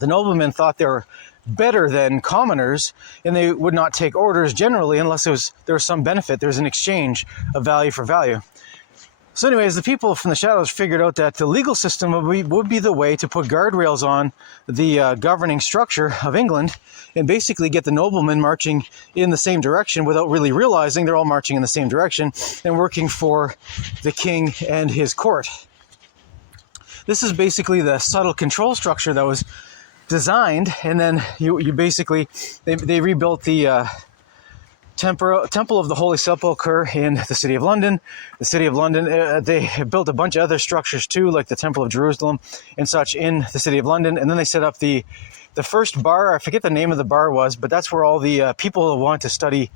The noblemen thought they were better than commoners, and they would not take orders generally unless there was some benefit. There was an exchange of value for value. So anyways, the people from the shadows figured out that the legal system would be the way to put guardrails on the governing structure of England and basically get the noblemen marching in the same direction without really realizing they're all marching in the same direction and working for the king and his court. This is basically the subtle control structure that was designed, and then you basically, they rebuilt the Temple of the Holy Sepulchre in the City of London. The City of London, they built a bunch of other structures too, like the Temple of Jerusalem and such in the City of London. And then they set up the first bar. I forget the name of the bar was, but that's where all the people who want to study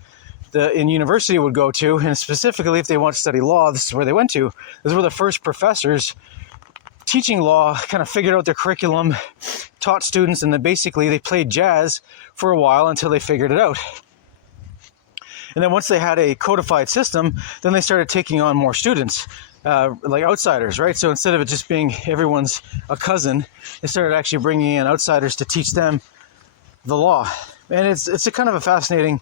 in university would go to. And specifically, if they want to study law, this is where they went to. This is where the first professors teaching law kind of figured out their curriculum, taught students, and then basically they played jazz for a while until they figured it out. And then once they had a codified system, then they started taking on more students, like outsiders, right? So instead of it just being everyone's a cousin, they started actually bringing in outsiders to teach them the law. And it's a kind of a fascinating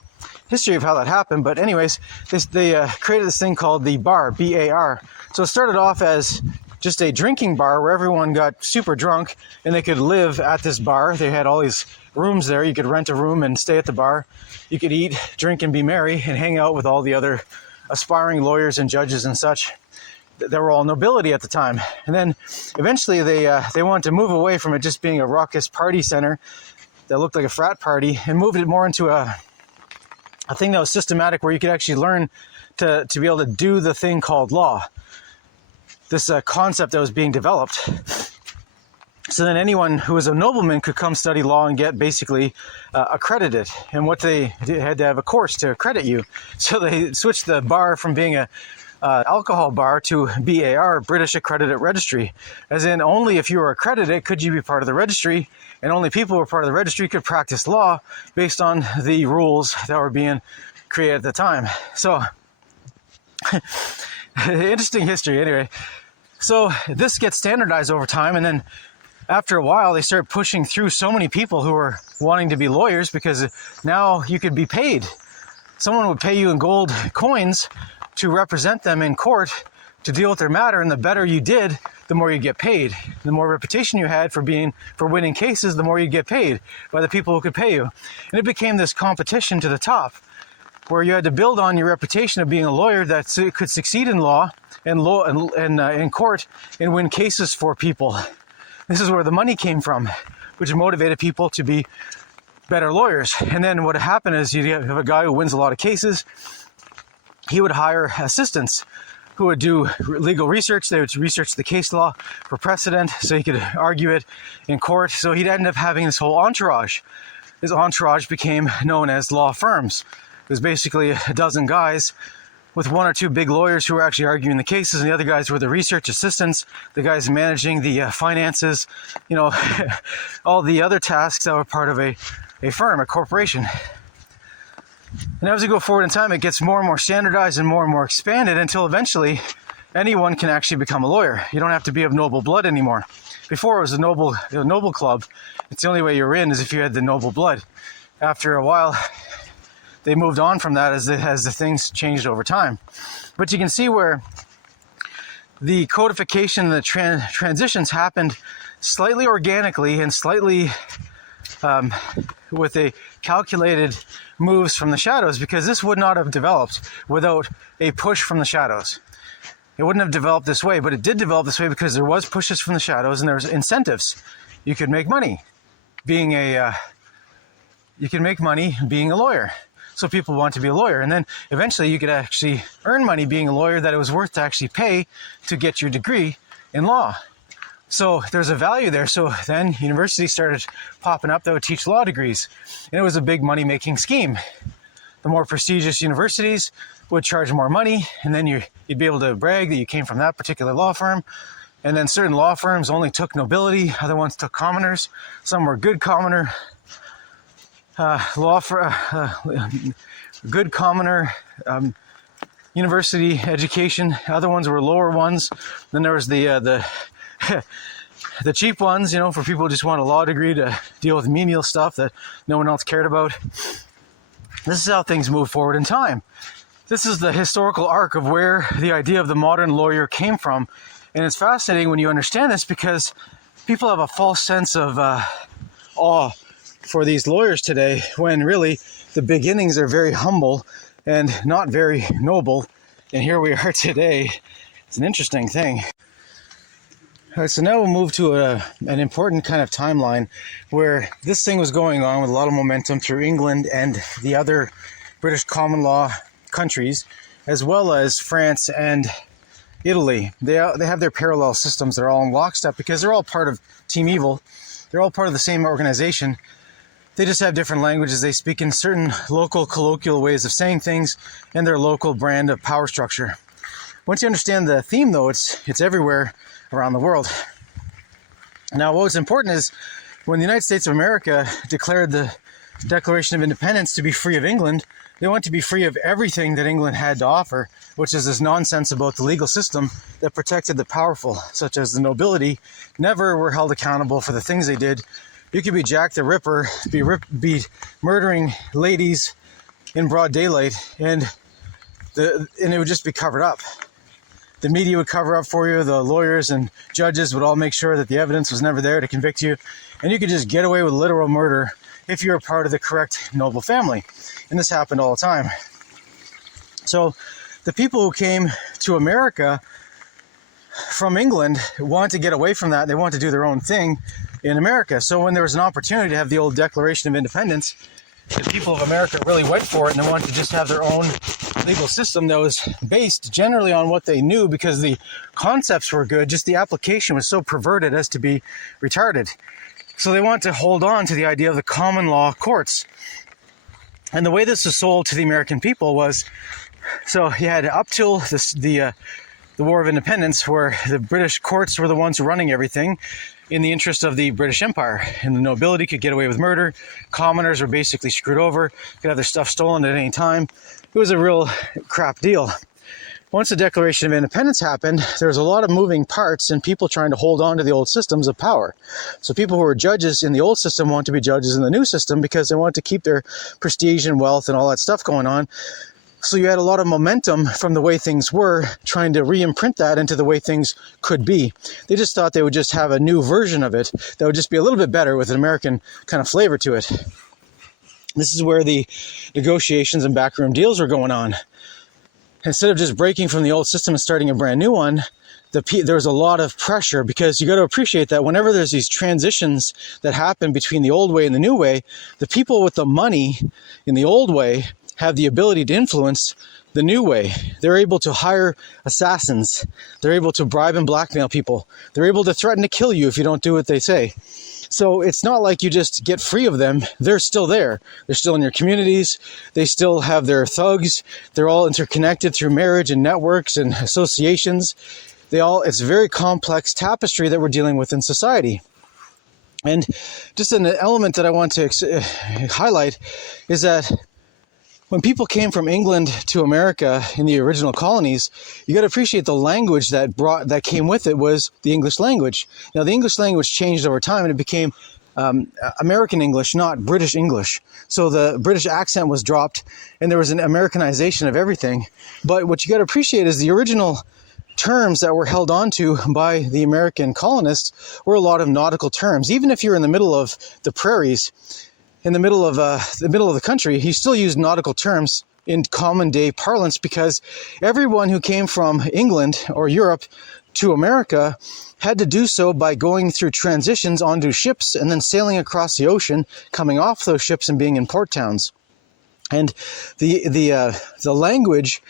history of how that happened. But anyways, they created this thing called the bar, B-A-R. So it started off as just a drinking bar where everyone got super drunk and they could live at this bar. They had all these rooms there. You could rent a room and stay at the bar. You could eat, drink, and be merry and hang out with all the other aspiring lawyers and judges and such. They were all nobility at the time. And then eventually they wanted to move away from it just being a raucous party center that looked like a frat party and moved it more into a thing that was systematic where you could actually learn to be able to do the thing called law. This concept that was being developed. So then anyone who was a nobleman could come study law and get basically accredited. And what they had to have a course to accredit you. So they switched the bar from being a alcohol bar to BAR, British Accredited Registry. As in, only if you were accredited could you be part of the registry, and only people who were part of the registry could practice law based on the rules that were being created at the time. So, interesting history anyway. So this gets standardized over time, and then after a while, they started pushing through so many people who were wanting to be lawyers because now you could be paid. Someone would pay you in gold coins to represent them in court to deal with their matter, and the better you did, the more you get paid. The more reputation you had for winning cases, the more you get paid by the people who could pay you. And it became this competition to the top, where you had to build on your reputation of being a lawyer that could succeed in law and in court and win cases for people. This is where the money came from, which motivated people to be better lawyers. And then what happened is you have a guy who wins a lot of cases. He would hire assistants who would do legal research. They would research the case law for precedent so he could argue it in court. So he'd end up having this whole entourage. His entourage became known as law firms. It was basically a dozen guys with one or two big lawyers who were actually arguing the cases, and the other guys were the research assistants, the guys managing the finances, all the other tasks that were part of a firm, a corporation. And as we go forward in time, it gets more and more standardized and more expanded until eventually anyone can actually become a lawyer. You don't have to be of noble blood anymore. Before it was a noble club. It's the only way you're in is if you had the noble blood. After a while, they moved on from that as the things changed over time. But you can see where the codification and the transitions happened slightly organically and slightly with a calculated moves from the shadows, because this would not have developed without a push from the shadows. It wouldn't have developed this way, but it did develop this way because there was pushes from the shadows and there was incentives. You could make money being a lawyer. So people want to be a lawyer. And then eventually you could actually earn money being a lawyer that it was worth to actually pay to get your degree in law. So there's a value there. So then universities started popping up that would teach law degrees. And it was a big money-making scheme. The more prestigious universities would charge more money, and then you'd be able to brag that you came from that particular law firm. And then certain law firms only took nobility, other ones took commoners. Some were good commoner, good commoner university education. Other ones were lower ones. Then there was the cheap ones, for people who just want a law degree to deal with menial stuff that no one else cared about. This is how things move forward in time. This is the historical arc of where the idea of the modern lawyer came from. And it's fascinating when you understand this, because people have a false sense of awe for these lawyers today, when really the beginnings are very humble and not very noble. And here we are today. It's an interesting thing. All right, so now we'll move to an important kind of timeline where this thing was going on with a lot of momentum through England and the other British common law countries, as well as France and Italy. They have their parallel systems. They're all in lockstep because they're all part of Team Evil. They're all part of the same organization. They just have different languages. They speak in certain local colloquial ways of saying things and their local brand of power structure. Once you understand the theme, though, it's everywhere around the world. Now, what's important is when the United States of America declared the Declaration of Independence to be free of England, they want to be free of everything that England had to offer, which is this nonsense about the legal system that protected the powerful, such as the nobility, never were held accountable for the things they did. You could be Jack the Ripper, be murdering ladies in broad daylight, and it would just be covered up. The media would cover up for you. The lawyers and judges would all make sure that the evidence was never there to convict you. And you could just get away with literal murder if you're a part of the correct noble family. And this happened all the time. So the people who came to America from England wanted to get away from that. They wanted to do their own thing in America. So when there was an opportunity to have the old Declaration of Independence, the people of America really went for it and they wanted to just have their own legal system that was based generally on what they knew, because the concepts were good, just the application was so perverted as to be retarded. So they want to hold on to the idea of the common law courts. And the way this was sold to the American people was, so you had up till the War of Independence, where the British courts were the ones running everything in the interest of the British Empire. And the nobility could get away with murder. Commoners were basically screwed over, could have their stuff stolen at any time. It was a real crap deal. Once the Declaration of Independence happened, there was a lot of moving parts and people trying to hold on to the old systems of power. So people who were judges in the old system want to be judges in the new system because they want to keep their prestige and wealth and all that stuff going on. So you had a lot of momentum from the way things were, trying to re-imprint that into the way things could be. They just thought they would just have a new version of it that would just be a little bit better with an American kind of flavor to it. This is where the negotiations and backroom deals were going on. Instead of just breaking from the old system and starting a brand new one, there was a lot of pressure, because you got to appreciate that whenever there's these transitions that happen between the old way and the new way, the people with the money in the old way have the ability to influence the new way. They're able to hire assassins. They're able to bribe and blackmail people. They're able to threaten to kill you if you don't do what they say. So it's not like you just get free of them. They're still there. They're still in your communities. They still have their thugs. They're all interconnected through marriage and networks and associations. It's a very complex tapestry that we're dealing with in society. And just an element that I want to highlight is that when people came from England to America in the original colonies, you got to appreciate the language that came with it was the English language. Now, the English language changed over time and it became American English, not British English. So the British accent was dropped and there was an Americanization of everything. But what you got to appreciate is the original terms that were held onto by the American colonists were a lot of nautical terms. Even if you're in the middle of the prairies, in the middle of the country, he still used nautical terms in common day parlance, because everyone who came from England or Europe to America had to do so by going through transitions onto ships and then sailing across the ocean, coming off those ships and being in port towns. And the language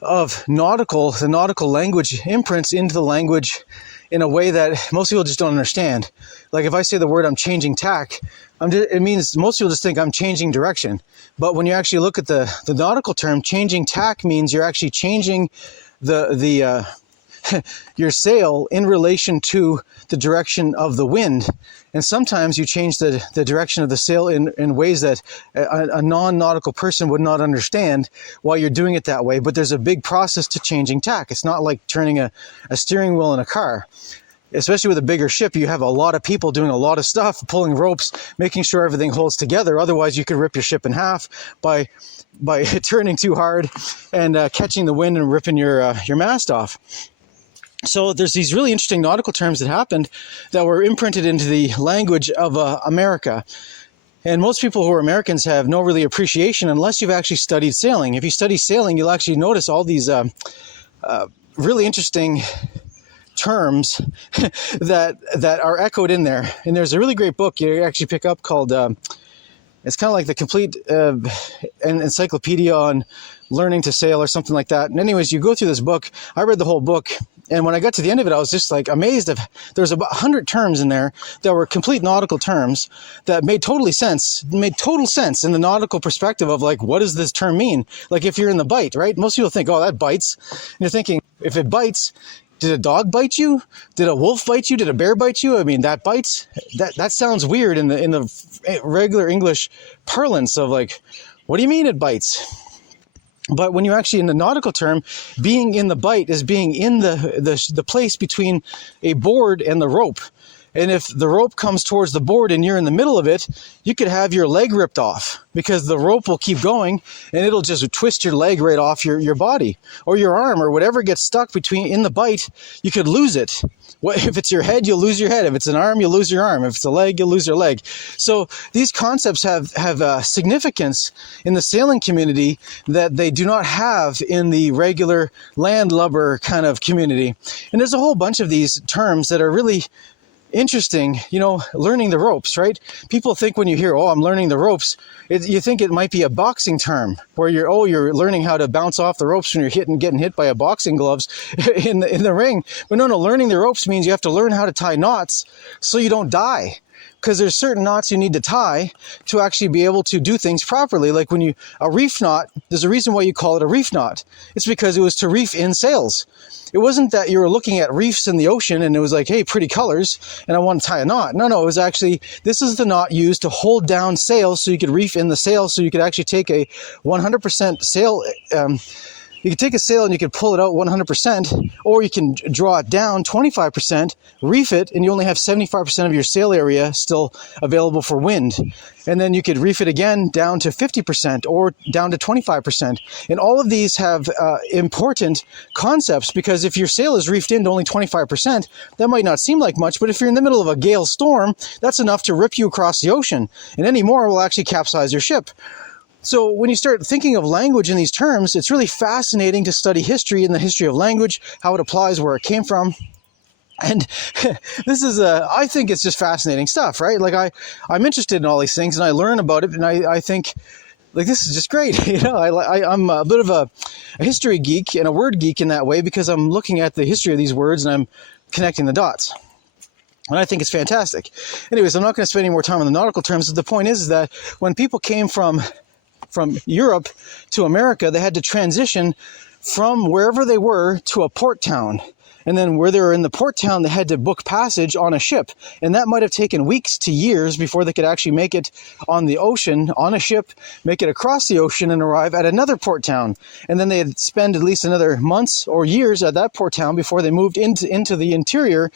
of the nautical language imprints into the language in a way that most people just don't understand. Like if I say the word I'm changing tack, it means most people just think I'm changing direction. But when you actually look at the nautical term, changing tack means you're actually changing the your sail in relation to the direction of the wind. And sometimes you change the direction of the sail in ways that a non-nautical person would not understand while you're doing it that way. But there's a big process to changing tack. It's not like turning a steering wheel in a car. Especially with a bigger ship, you have a lot of people doing a lot of stuff, pulling ropes, making sure everything holds together. Otherwise, you could rip your ship in half by turning too hard and catching the wind and ripping your mast off. So there's these really interesting nautical terms that happened that were imprinted into the language of America. And most people who are Americans have no really appreciation unless you've actually studied sailing. If you study sailing, you'll actually notice all these really interesting terms that are echoed in there. And there's a really great book you actually pick up called, it's kind of like the complete encyclopedia on learning to sail or something like that. And anyways, you go through this book. I read the whole book. And when I got to the end of it, I was just like amazed. There's about 100 terms in there that were complete nautical terms that made total sense in the nautical perspective of like, what does this term mean? Like if you're in the bite, right? Most people think, oh, that bites. And you're thinking, if it bites, did a dog bite you? Did a wolf bite you? Did a bear bite you? I mean, that bites. That sounds weird in the regular English parlance of like, what do you mean it bites? But when you actually, in the nautical term, being in the bite is being in the place between a board and the rope. And if the rope comes towards the board and you're in the middle of it, you could have your leg ripped off because the rope will keep going and it'll just twist your leg right off your body or your arm or whatever gets stuck in the bite. You could lose it. If it's your head, you'll lose your head. If it's an arm, you'll lose your arm. If it's a leg, you'll lose your leg. So these concepts have significance in the sailing community that they do not have in the regular landlubber kind of community. And there's a whole bunch of these terms that are really interesting, learning the ropes, right? People think when you hear, I'm learning the ropes, you think it might be a boxing term where you're learning how to bounce off the ropes when you're getting hit by a boxing gloves in the ring. But no, learning the ropes means you have to learn how to tie knots so you don't die. Because there's certain knots you need to tie to actually be able to do things properly. Like a reef knot, there's a reason why you call it a reef knot. It's because it was to reef in sails. It wasn't that you were looking at reefs in the ocean and it was like, hey, pretty colors, and I want to tie a knot. No, it was actually, this is the knot used to hold down sails so you could reef in the sails, so you could actually take a 100% sail, you could take a sail and you could pull it out 100%, or you can draw it down 25%, reef it, and you only have 75% of your sail area still available for wind. And then you could reef it again down to 50% or down to 25%. And all of these have important concepts, because if your sail is reefed into only 25%, that might not seem like much, but if you're in the middle of a gale storm, that's enough to rip you across the ocean. And any more will actually capsize your ship. So when you start thinking of language in these terms, it's really fascinating to study history and the history of language, how it applies, where it came from. And this is I think it's just fascinating stuff, right? Like I'm interested in all these things and I learn about it, and I think, like, this is just great. I'm a bit of a history geek and a word geek in that way, because I'm looking at the history of these words and I'm connecting the dots. And I think it's fantastic. Anyways, I'm not going to spend any more time on the nautical terms. The point is that when people came from Europe to America, they had to transition from wherever they were to a port town. And then where they were in the port town, they had to book passage on a ship. And that might have taken weeks to years before they could actually make it on the ocean, on a ship, make it across the ocean and arrive at another port town. And then they'd spend at least another months or years at that port town before they moved into the interior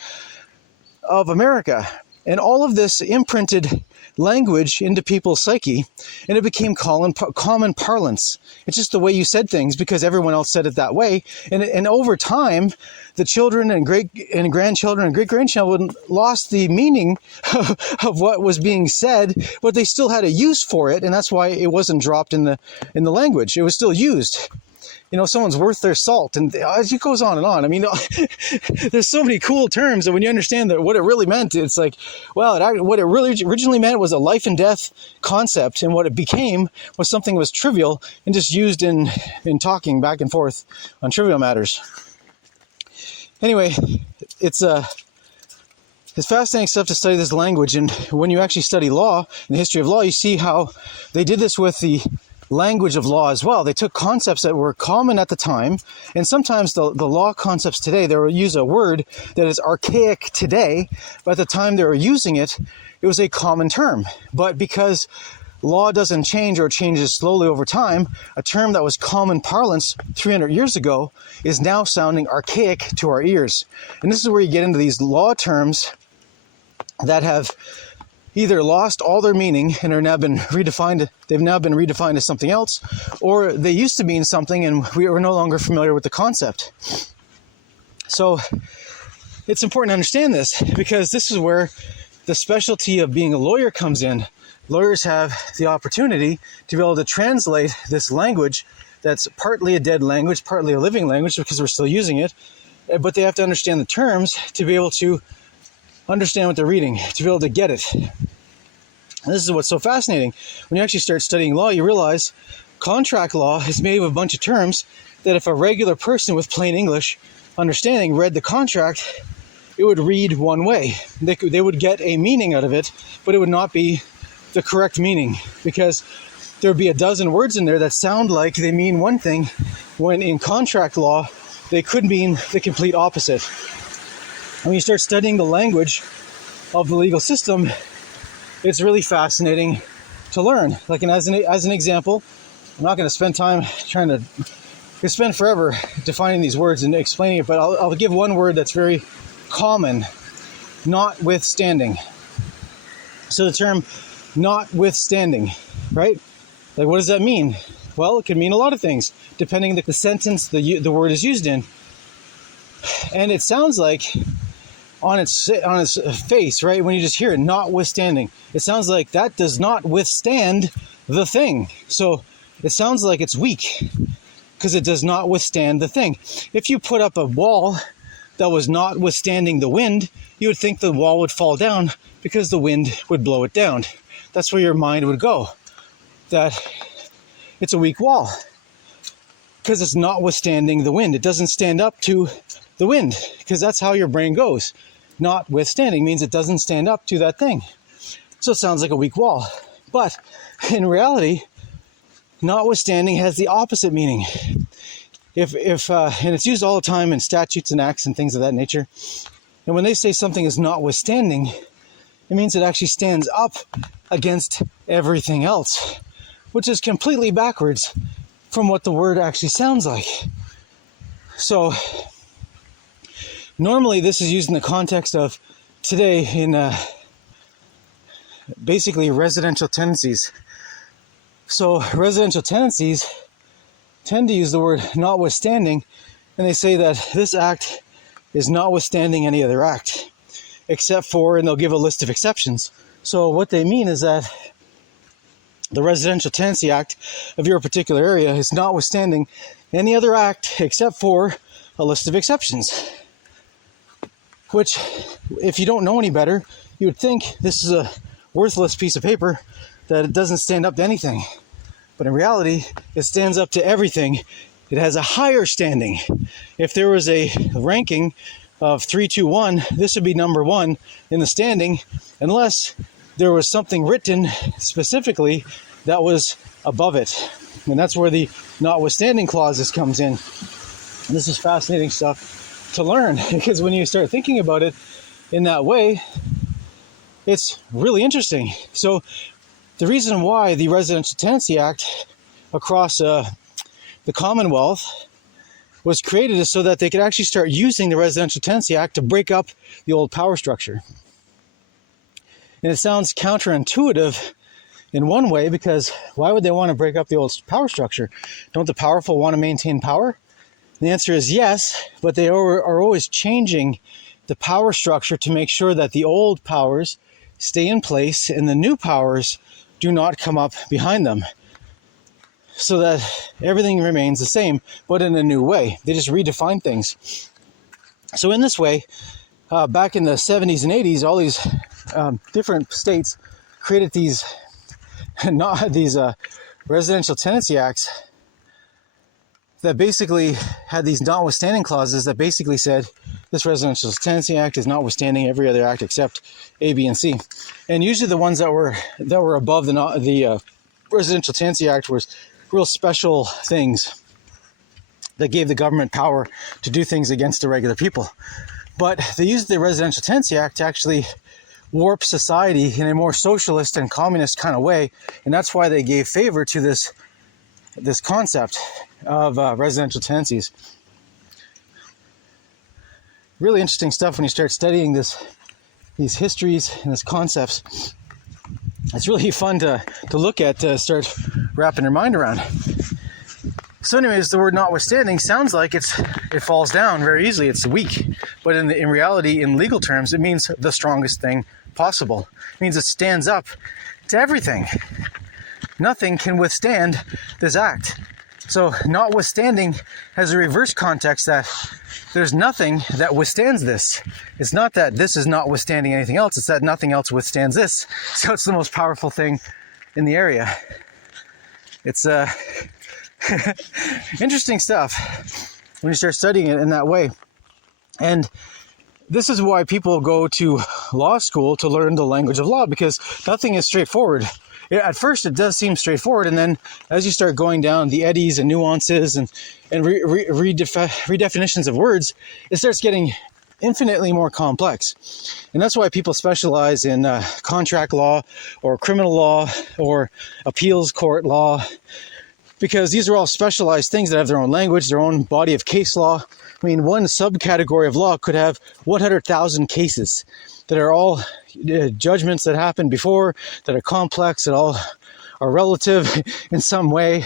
of America. And all of this imprinted language into people's psyche, and it became common parlance. It's just the way you said things because everyone else said it that way. And over time, the children and grandchildren and great-grandchildren lost the meaning of what was being said, but they still had a use for it, and that's why it wasn't dropped in the language. It was still used. Someone's worth their salt, and it goes on and on. I mean, there's so many cool terms, and when you understand that what it really meant, it's like, well, what it really originally meant was a life and death concept, and what it became was something that was trivial and just used in talking back and forth on trivial matters. Anyway, it's fascinating stuff to study this language, and when you actually study law and the history of law, you see how they did this with the language of law as well. They took concepts that were common at the time, and sometimes the law concepts today, they will use a word that is archaic today, but at the time they were using it, it was a common term. But because law doesn't change, or changes slowly over time, a term that was common parlance 300 years ago is now sounding archaic to our ears. And this is where you get into these law terms that have either lost all their meaning and are now been redefined. They've now been redefined as something else, or they used to mean something and we are no longer familiar with the concept. So it's important to understand this, because this is where the specialty of being a lawyer comes in. Lawyers have the opportunity to be able to translate this language that's partly a dead language, partly a living language, because we're still using it, but they have to understand the terms to be able to understand what they're reading, to be able to get it. And this is what's so fascinating. When you actually start studying law, you realize contract law is made of a bunch of terms that if a regular person with plain English understanding read the contract, it would read one way. They would get a meaning out of it, but it would not be the correct meaning, because there would be a dozen words in there that sound like they mean one thing, when in contract law, they could mean the complete opposite. When you start studying the language of the legal system, it's really fascinating to learn. Like, and as an example, I'm not going to spend time spend forever defining these words and explaining it, but I'll give one word that's very common: notwithstanding. So the term notwithstanding, right? Like, what does that mean? Well, it can mean a lot of things, depending on the sentence the word is used in. And it sounds like, on its face, right, when you just hear it, notwithstanding, it sounds like that does not withstand the thing. So it sounds like it's weak because it does not withstand the thing. If you put up a wall that was not withstanding the wind, you would think the wall would fall down because the wind would blow it down. That's where your mind would go, that it's a weak wall because it's not withstanding the wind. It doesn't stand up to the wind, because that's how your brain goes. Notwithstanding means it doesn't stand up to that thing. So it sounds like a weak wall. But in reality, notwithstanding has the opposite meaning. If and it's used all the time in statutes and acts and things of that nature. And when they say something is notwithstanding, it means it actually stands up against everything else, which is completely backwards from what the word actually sounds like. So normally this is used in the context of today in basically residential tenancies. So residential tenancies tend to use the word notwithstanding, and they say that this act is notwithstanding any other act, except for, and they'll give a list of exceptions. So what they mean is that the Residential Tenancy Act of your particular area is notwithstanding any other act except for a list of exceptions. Which, if you don't know any better, you would think this is a worthless piece of paper, that it doesn't stand up to anything. But in reality, it stands up to everything. It has a higher standing. If there was a ranking of 3, 2, 1, this would be number 1 in the standing, unless there was something written specifically that was above it. And that's where the notwithstanding clauses comes in. And this is fascinating stuff to learn, because when you start thinking about it in that way, it's really interesting. So the reason why the Residential Tenancy Act across the Commonwealth was created is so that they could actually start using the Residential Tenancy Act to break up the old power structure. And it sounds counterintuitive in one way, because why would they want to break up the old power structure? Don't the powerful want to maintain power? And the answer is yes, but they are always changing the power structure to make sure that the old powers stay in place and the new powers do not come up behind them, so that everything remains the same, but in a new way. They just redefine things. So in this way, back in the 70s and 80s, all these different states created these residential tenancy acts that basically had these notwithstanding clauses that basically said this residential tenancy act is notwithstanding every other act except A, B, and C. And usually the ones that were above the residential tenancy act was real special things that gave the government power to do things against the regular people. But they used the Residential Tenancy Act to actually warp society in a more socialist and communist kind of way, and that's why they gave favor to this concept of residential tenancies. Really interesting stuff when you start studying these histories and these concepts. It's really fun to look at, to start wrapping your mind around. So anyways, the word notwithstanding sounds like it falls down very easily. It's weak. But in reality, in legal terms, it means the strongest thing possible. It means it stands up to everything. Nothing can withstand this act. So notwithstanding has a reverse context, that there's nothing that withstands this. It's not that this is not withstanding anything else, it's that nothing else withstands this. So it's the most powerful thing in the area. It's interesting stuff when you start studying it in that way. And this is why people go to law school, to learn the language of law, because nothing is straightforward. At first it does seem straightforward, and then as you start going down the eddies and nuances and redefinitions of words, it starts getting infinitely more complex. And that's why people specialize in contract law or criminal law or appeals court law, because these are all specialized things that have their own language, their own body of case law. I mean, one subcategory of law could have 100,000 cases that are all judgments that happened before, that are complex, that all are relative in some way.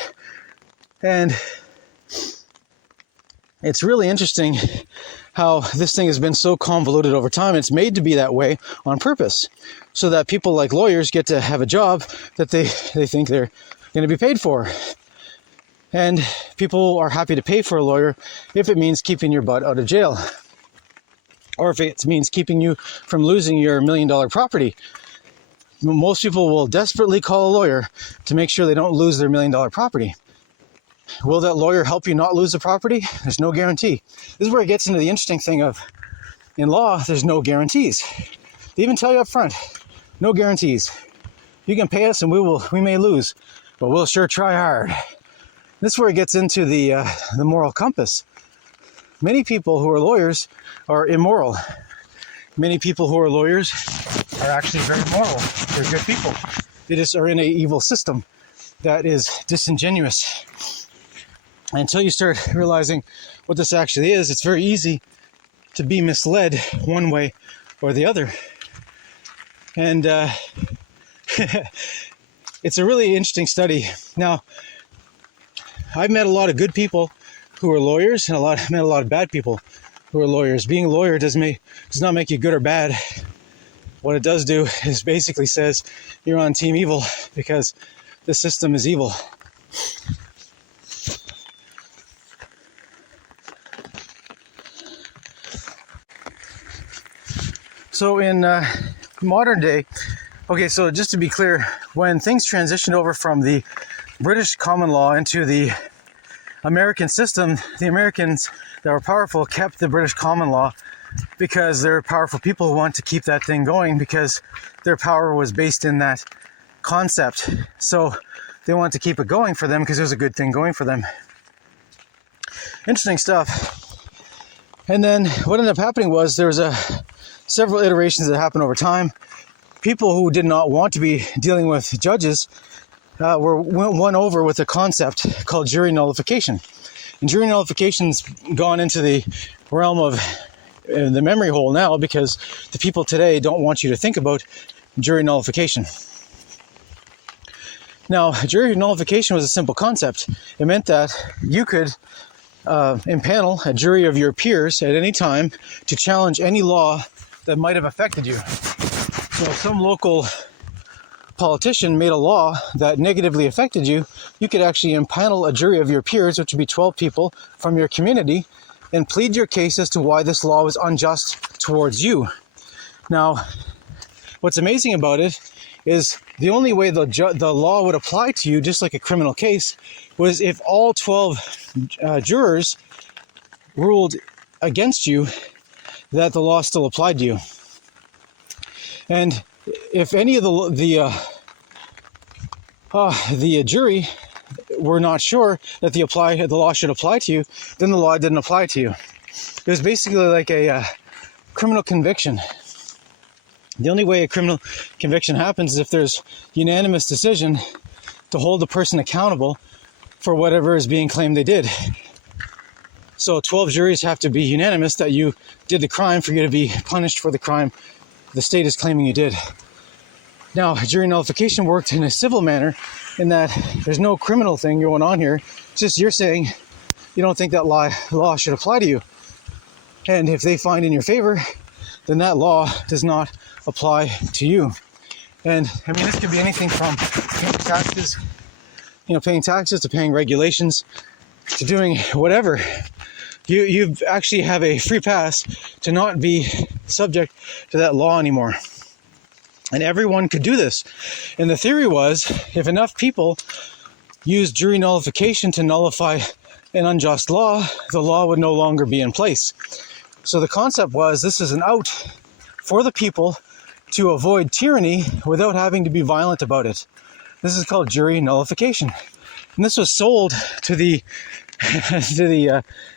And it's really interesting how this thing has been so convoluted over time. It's made to be that way on purpose, so that people like lawyers get to have a job that they think they're going to be paid for. And people are happy to pay for a lawyer if it means keeping your butt out of jail. or if it means keeping you from losing your $1 million property. Most people will desperately call a lawyer to make sure they don't lose their $1 million property. Will that lawyer help you not lose the property? There's no guarantee. This is where it gets into the interesting thing of, in law, there's no guarantees. They even tell you up front, no guarantees. You can pay us and we may lose, but we'll sure try hard. This is where it gets into the moral compass. Many people who are lawyers are immoral. Many people who are lawyers are actually very moral. They're good people. They just are in an evil system that is disingenuous. Until you start realizing what this actually is, it's very easy to be misled one way or the other. And it's a really interesting study. Now, I've met a lot of good people who are lawyers, and met a lot of bad people who are lawyers. Being a lawyer does not make you good or bad. What it does do is basically says you're on team evil because the system is evil. So in modern day, okay, so just to be clear, when things transitioned over from the British common law into the American system, the Americans that were powerful kept the British common law because they're powerful people who want to keep that thing going because their power was based in that concept. So they want to keep it going for them because it was a good thing going for them. Interesting stuff. And then what ended up happening was there was several iterations that happened over time. People who did not want to be dealing with judges were won over with a concept called jury nullification. And jury nullification's gone into the realm of the memory hole now because the people today don't want you to think about jury nullification. Now, jury nullification was a simple concept. It meant that you could impanel a jury of your peers at any time to challenge any law that might have affected you. So if some local politician made a law that negatively affected you, you could actually impanel a jury of your peers, which would be 12 people from your community, and plead your case as to why this law was unjust towards you. Now, what's amazing about it is the only way the law would apply to you, just like a criminal case, was if all 12 jurors ruled against you, that the law still applied to you. And if any of the jury were not sure that the law should apply to you, then the law didn't apply to you. It was basically like a criminal conviction. The only way a criminal conviction happens is if there's unanimous decision to hold the person accountable for whatever is being claimed they did. So 12 juries have to be unanimous that you did the crime for you to be punished for the crime the state is claiming you did. Now, jury nullification worked in a civil manner in that there's no criminal thing going on here. It's just you're saying you don't think that law should apply to you. And if they find in your favor, then that law does not apply to you. And I mean, this could be anything from paying taxes to paying regulations to doing whatever. You actually have a free pass to not be subject to that law anymore. And everyone could do this. And the theory was, if enough people used jury nullification to nullify an unjust law, the law would no longer be in place. So the concept was, this is an out for the people to avoid tyranny without having to be violent about it. This is called jury nullification. And this was sold to the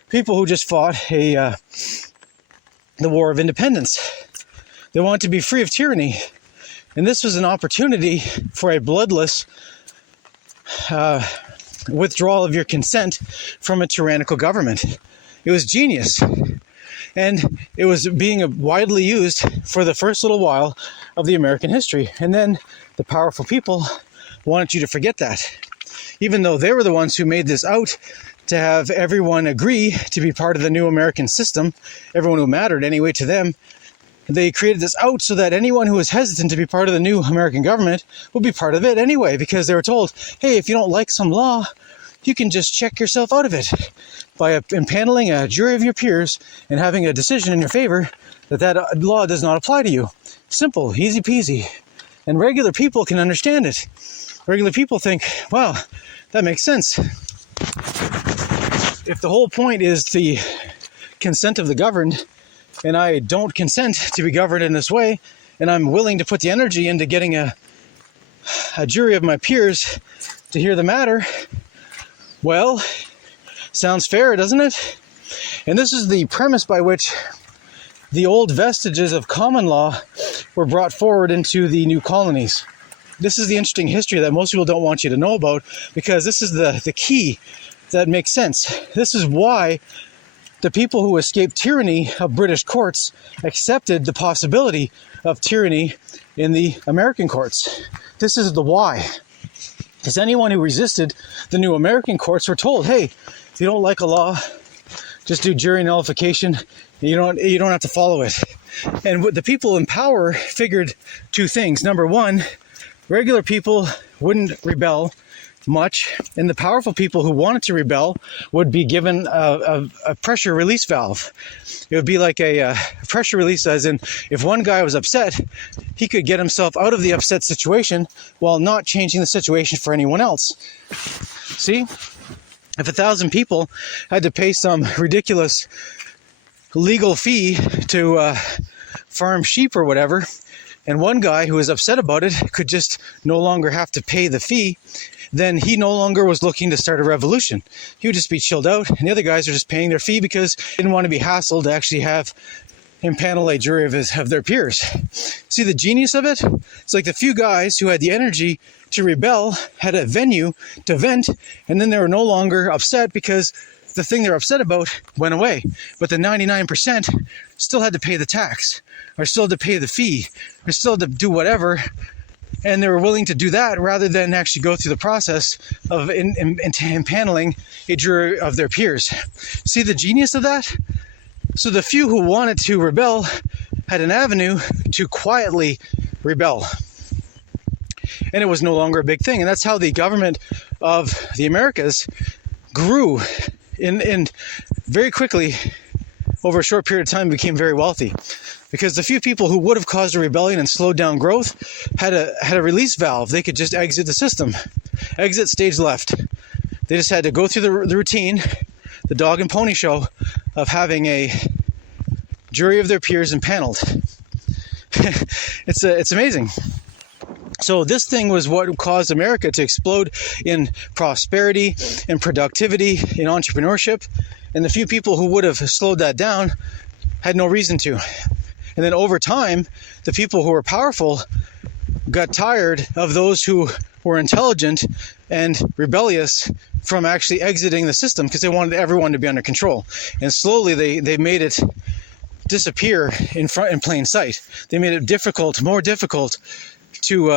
people who just fought the War of Independence. They wanted to be free of tyranny. And this was an opportunity for a bloodless withdrawal of your consent from a tyrannical government. It was genius. And it was being widely used for the first little while of the American history. And then the powerful people wanted you to forget that. Even though they were the ones who made this out to have everyone agree to be part of the new American system, everyone who mattered anyway to them, they created this out so that anyone who was hesitant to be part of the new American government would be part of it anyway, because they were told, hey, if you don't like some law, you can just check yourself out of it by impaneling a jury of your peers and having a decision in your favor that law does not apply to you. Simple, easy peasy. And regular people can understand it. Regular people think, wow, that makes sense. If the whole point is the consent of the governed, and I don't consent to be governed in this way, and I'm willing to put the energy into getting a jury of my peers to hear the matter, well, sounds fair, doesn't it? And this is the premise by which the old vestiges of common law were brought forward into the new colonies. This is the interesting history that most people don't want you to know about, because this is the key that makes sense. This is why the people who escaped tyranny of British courts accepted the possibility of tyranny in the American courts. This is the why. Because anyone who resisted the new American courts were told, hey, if you don't like a law, just do jury nullification. You don't have to follow it. And the people in power figured two things. Number one, regular people wouldn't rebel much, and the powerful people who wanted to rebel would be given a pressure release valve. It would be like a pressure release, as in if one guy was upset, he could get himself out of the upset situation while not changing the situation for anyone else. See? If 1,000 people had to pay some ridiculous legal fee to farm sheep or whatever, and one guy who was upset about it could just no longer have to pay the fee, then he no longer was looking to start a revolution. He would just be chilled out, and the other guys are just paying their fee because they didn't want to be hassled to actually have him panel a jury of their peers. See the genius of it? It's like the few guys who had the energy to rebel had a venue to vent, and then they were no longer upset because the thing they're upset about went away. But the 99% still had to pay the tax, or still had to pay the fee, or still had to do whatever. And they were willing to do that rather than actually go through the process of impaneling a jury of their peers. See the genius of that? So the few who wanted to rebel had an avenue to quietly rebel. And it was no longer a big thing. And that's how the government of the Americas grew in very quickly. Over a short period of time, became very wealthy, because the few people who would have caused a rebellion and slowed down growth had a release valve. They could just exit the system, exit stage left. They just had to go through the routine, the dog and pony show of having a jury of their peers impaneled. It's amazing. So this thing was what caused America to explode in prosperity, in productivity, in entrepreneurship. And the few people who would have slowed that down had no reason to. And then over time, the people who were powerful got tired of those who were intelligent and rebellious from actually exiting the system, because they wanted everyone to be under control. And slowly they made it disappear in plain sight. They made it more difficult to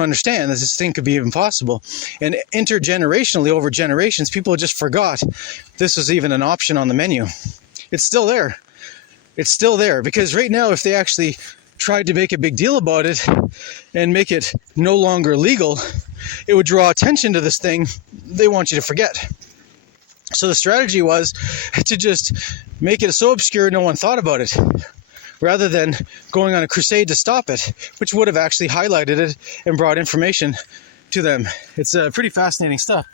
understand that this thing could be even possible. And intergenerationally, over generations, people just forgot this was even an option on the menu. It's still there. It's still there, because right now, if they actually tried to make a big deal about it and make it no longer legal, it would draw attention to this thing they want you to forget. So the strategy was to just make it so obscure no one thought about it, rather than going on a crusade to stop it, which would have actually highlighted it and brought information to them. It's pretty fascinating stuff.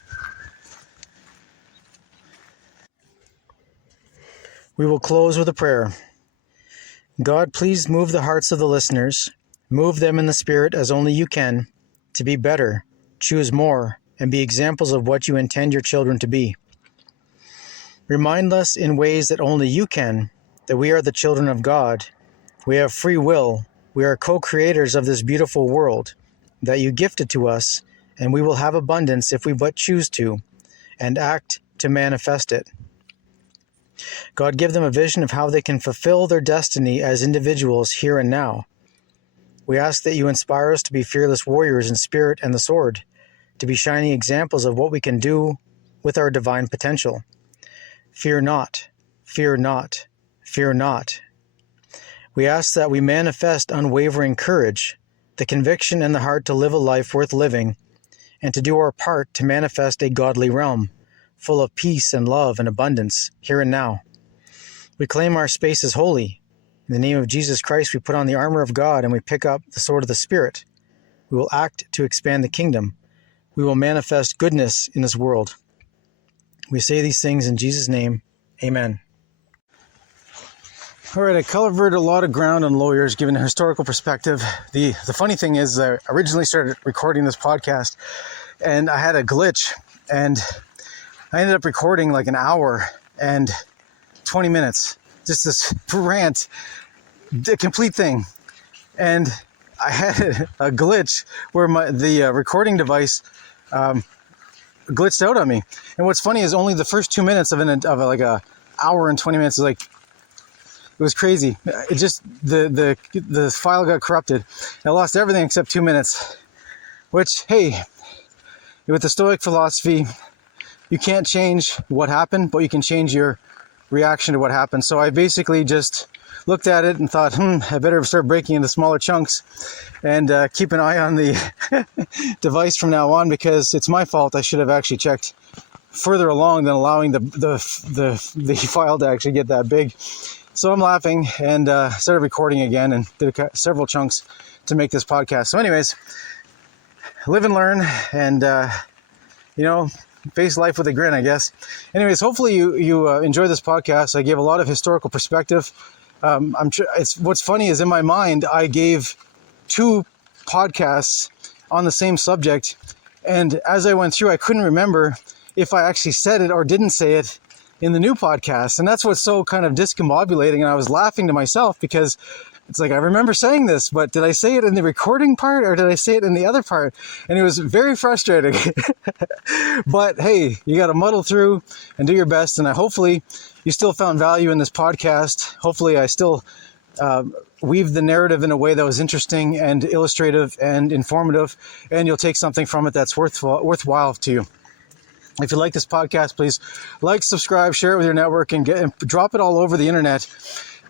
We will close with a prayer. God, please move the hearts of the listeners. Move them in the spirit as only you can, to be better, choose more, and be examples of what you intend your children to be. Remind us in ways that only you can that we are the children of God. We have free will. We are co-creators of this beautiful world that you gifted to us, and we will have abundance if we but choose to, and act to manifest it. God, give them a vision of how they can fulfill their destiny as individuals here and now. We ask that you inspire us to be fearless warriors in spirit and the sword, to be shining examples of what we can do with our divine potential. Fear not, fear not, fear not. We ask that we manifest unwavering courage, the conviction and the heart to live a life worth living, and to do our part to manifest a godly realm, full of peace and love and abundance here and now. We claim our space as holy. In the name of Jesus Christ, we put on the armor of God and we pick up the sword of the Spirit. We will act to expand the kingdom. We will manifest goodness in this world. We say these things in Jesus' name. Amen. All right, I covered a lot of ground on lawyers, given a historical perspective. The funny thing is, I originally started recording this podcast, and I had a glitch, and I ended up recording like an hour and 20 minutes. Just this rant, the complete thing. And I had a glitch where the recording device glitched out on me. And what's funny is only the first 2 minutes of like a hour and 20 minutes is like, it was crazy. It just, the file got corrupted. I lost everything except 2 minutes, which, hey, with the Stoic philosophy, you can't change what happened, but you can change your reaction to what happened. So I basically just looked at it and thought, I better start breaking into smaller chunks and keep an eye on the device from now on, because it's my fault. I should have actually checked further along than allowing the file to actually get that big. So I'm laughing and started recording again and did several chunks to make this podcast. So anyways, live and learn, and face life with a grin, I guess. Anyways, hopefully you enjoy this podcast. I gave a lot of historical perspective. What's funny is, in my mind, I gave 2 podcasts on the same subject, and as I went through, I couldn't remember if I actually said it or didn't say it in the new podcast. And that's what's so kind of discombobulating. And I was laughing to myself because it's like, I remember saying this, but did I say it in the recording part or did I say it in the other part? And it was very frustrating. But hey, you got to muddle through and do your best. And hopefully you still found value in this podcast. Hopefully I still weave the narrative in a way that was interesting and illustrative and informative, and you'll take something from it that's worthwhile to you. If you like this podcast, please like, subscribe, share it with your network, and drop it all over the internet.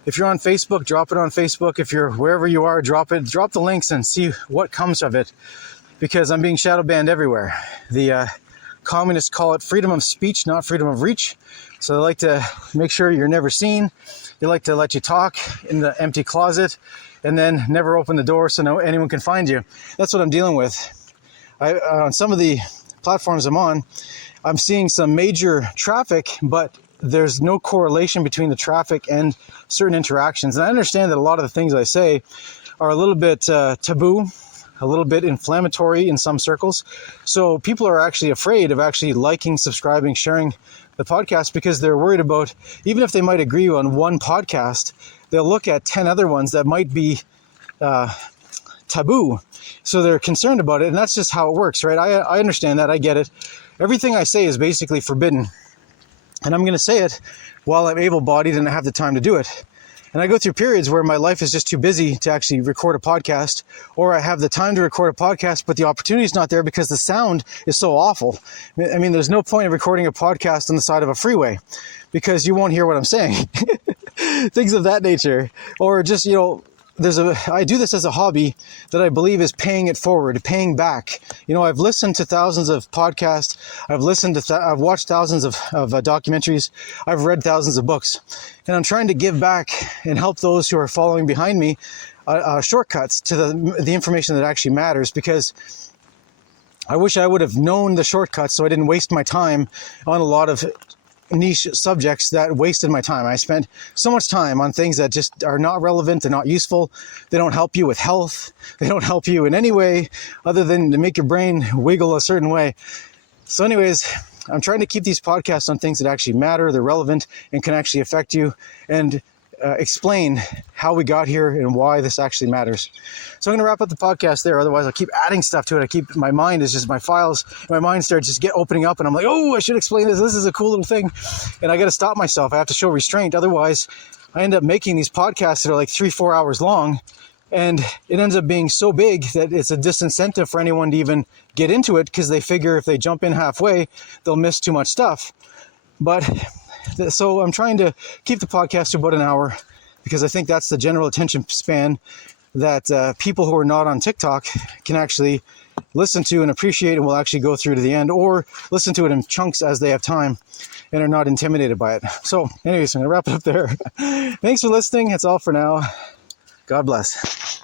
If you're on Facebook, drop it on Facebook. If you're wherever you are, drop the links and see what comes of it, because I'm being shadow banned everywhere. The communists call it freedom of speech, not freedom of reach. So they like to make sure you're never seen. They like to let you talk in the empty closet and then never open the door so anyone can find you. That's what I'm dealing with. On some of the platforms I'm on, I'm seeing some major traffic, but there's no correlation between the traffic and certain interactions. And I understand that a lot of the things I say are a little bit taboo, a little bit inflammatory in some circles. So people are actually afraid of actually liking, subscribing, sharing the podcast, because they're worried about, even if they might agree on one podcast, they'll look at 10 other ones that might be taboo. So they're concerned about it. And that's just how it works, right? I understand that. I get it. Everything I say is basically forbidden. And I'm going to say it while I'm able-bodied and I have the time to do it. And I go through periods where my life is just too busy to actually record a podcast, or I have the time to record a podcast, but the opportunity is not there because the sound is so awful. I mean, there's no point in recording a podcast on the side of a freeway because you won't hear what I'm saying. Things of that nature. Or just, I do this as a hobby that I believe is paying it forward, paying back. I've listened to thousands of podcasts. I've watched thousands of documentaries. I've read thousands of books, and I'm trying to give back and help those who are following behind me shortcuts to the information that actually matters, because I wish I would have known the shortcuts so I didn't waste my time on a lot of niche subjects that wasted my time. I spent so much time on things that just are not relevant, they're not useful, they don't help you with health, they don't help you in any way other than to make your brain wiggle a certain way. So anyways, I'm trying to keep these podcasts on things that actually matter, they're relevant, and can actually affect you, and explain how we got here and why this actually matters. So I'm going to wrap up the podcast there. Otherwise, I'll keep adding stuff to it. My mind is just, my files, my mind starts just opening up, and I'm like, oh, I should explain this. This is a cool little thing. And I got to stop myself. I have to show restraint. Otherwise, I end up making these podcasts that are like 3-4 hours long, and it ends up being so big that it's a disincentive for anyone to even get into it, because they figure if they jump in halfway, they'll miss too much stuff. So I'm trying to keep the podcast to about an hour, because I think that's the general attention span that people who are not on TikTok can actually listen to and appreciate, and will actually go through to the end, or listen to it in chunks as they have time and are not intimidated by it. So anyways, I'm going to wrap it up there. Thanks for listening. That's all for now. God bless.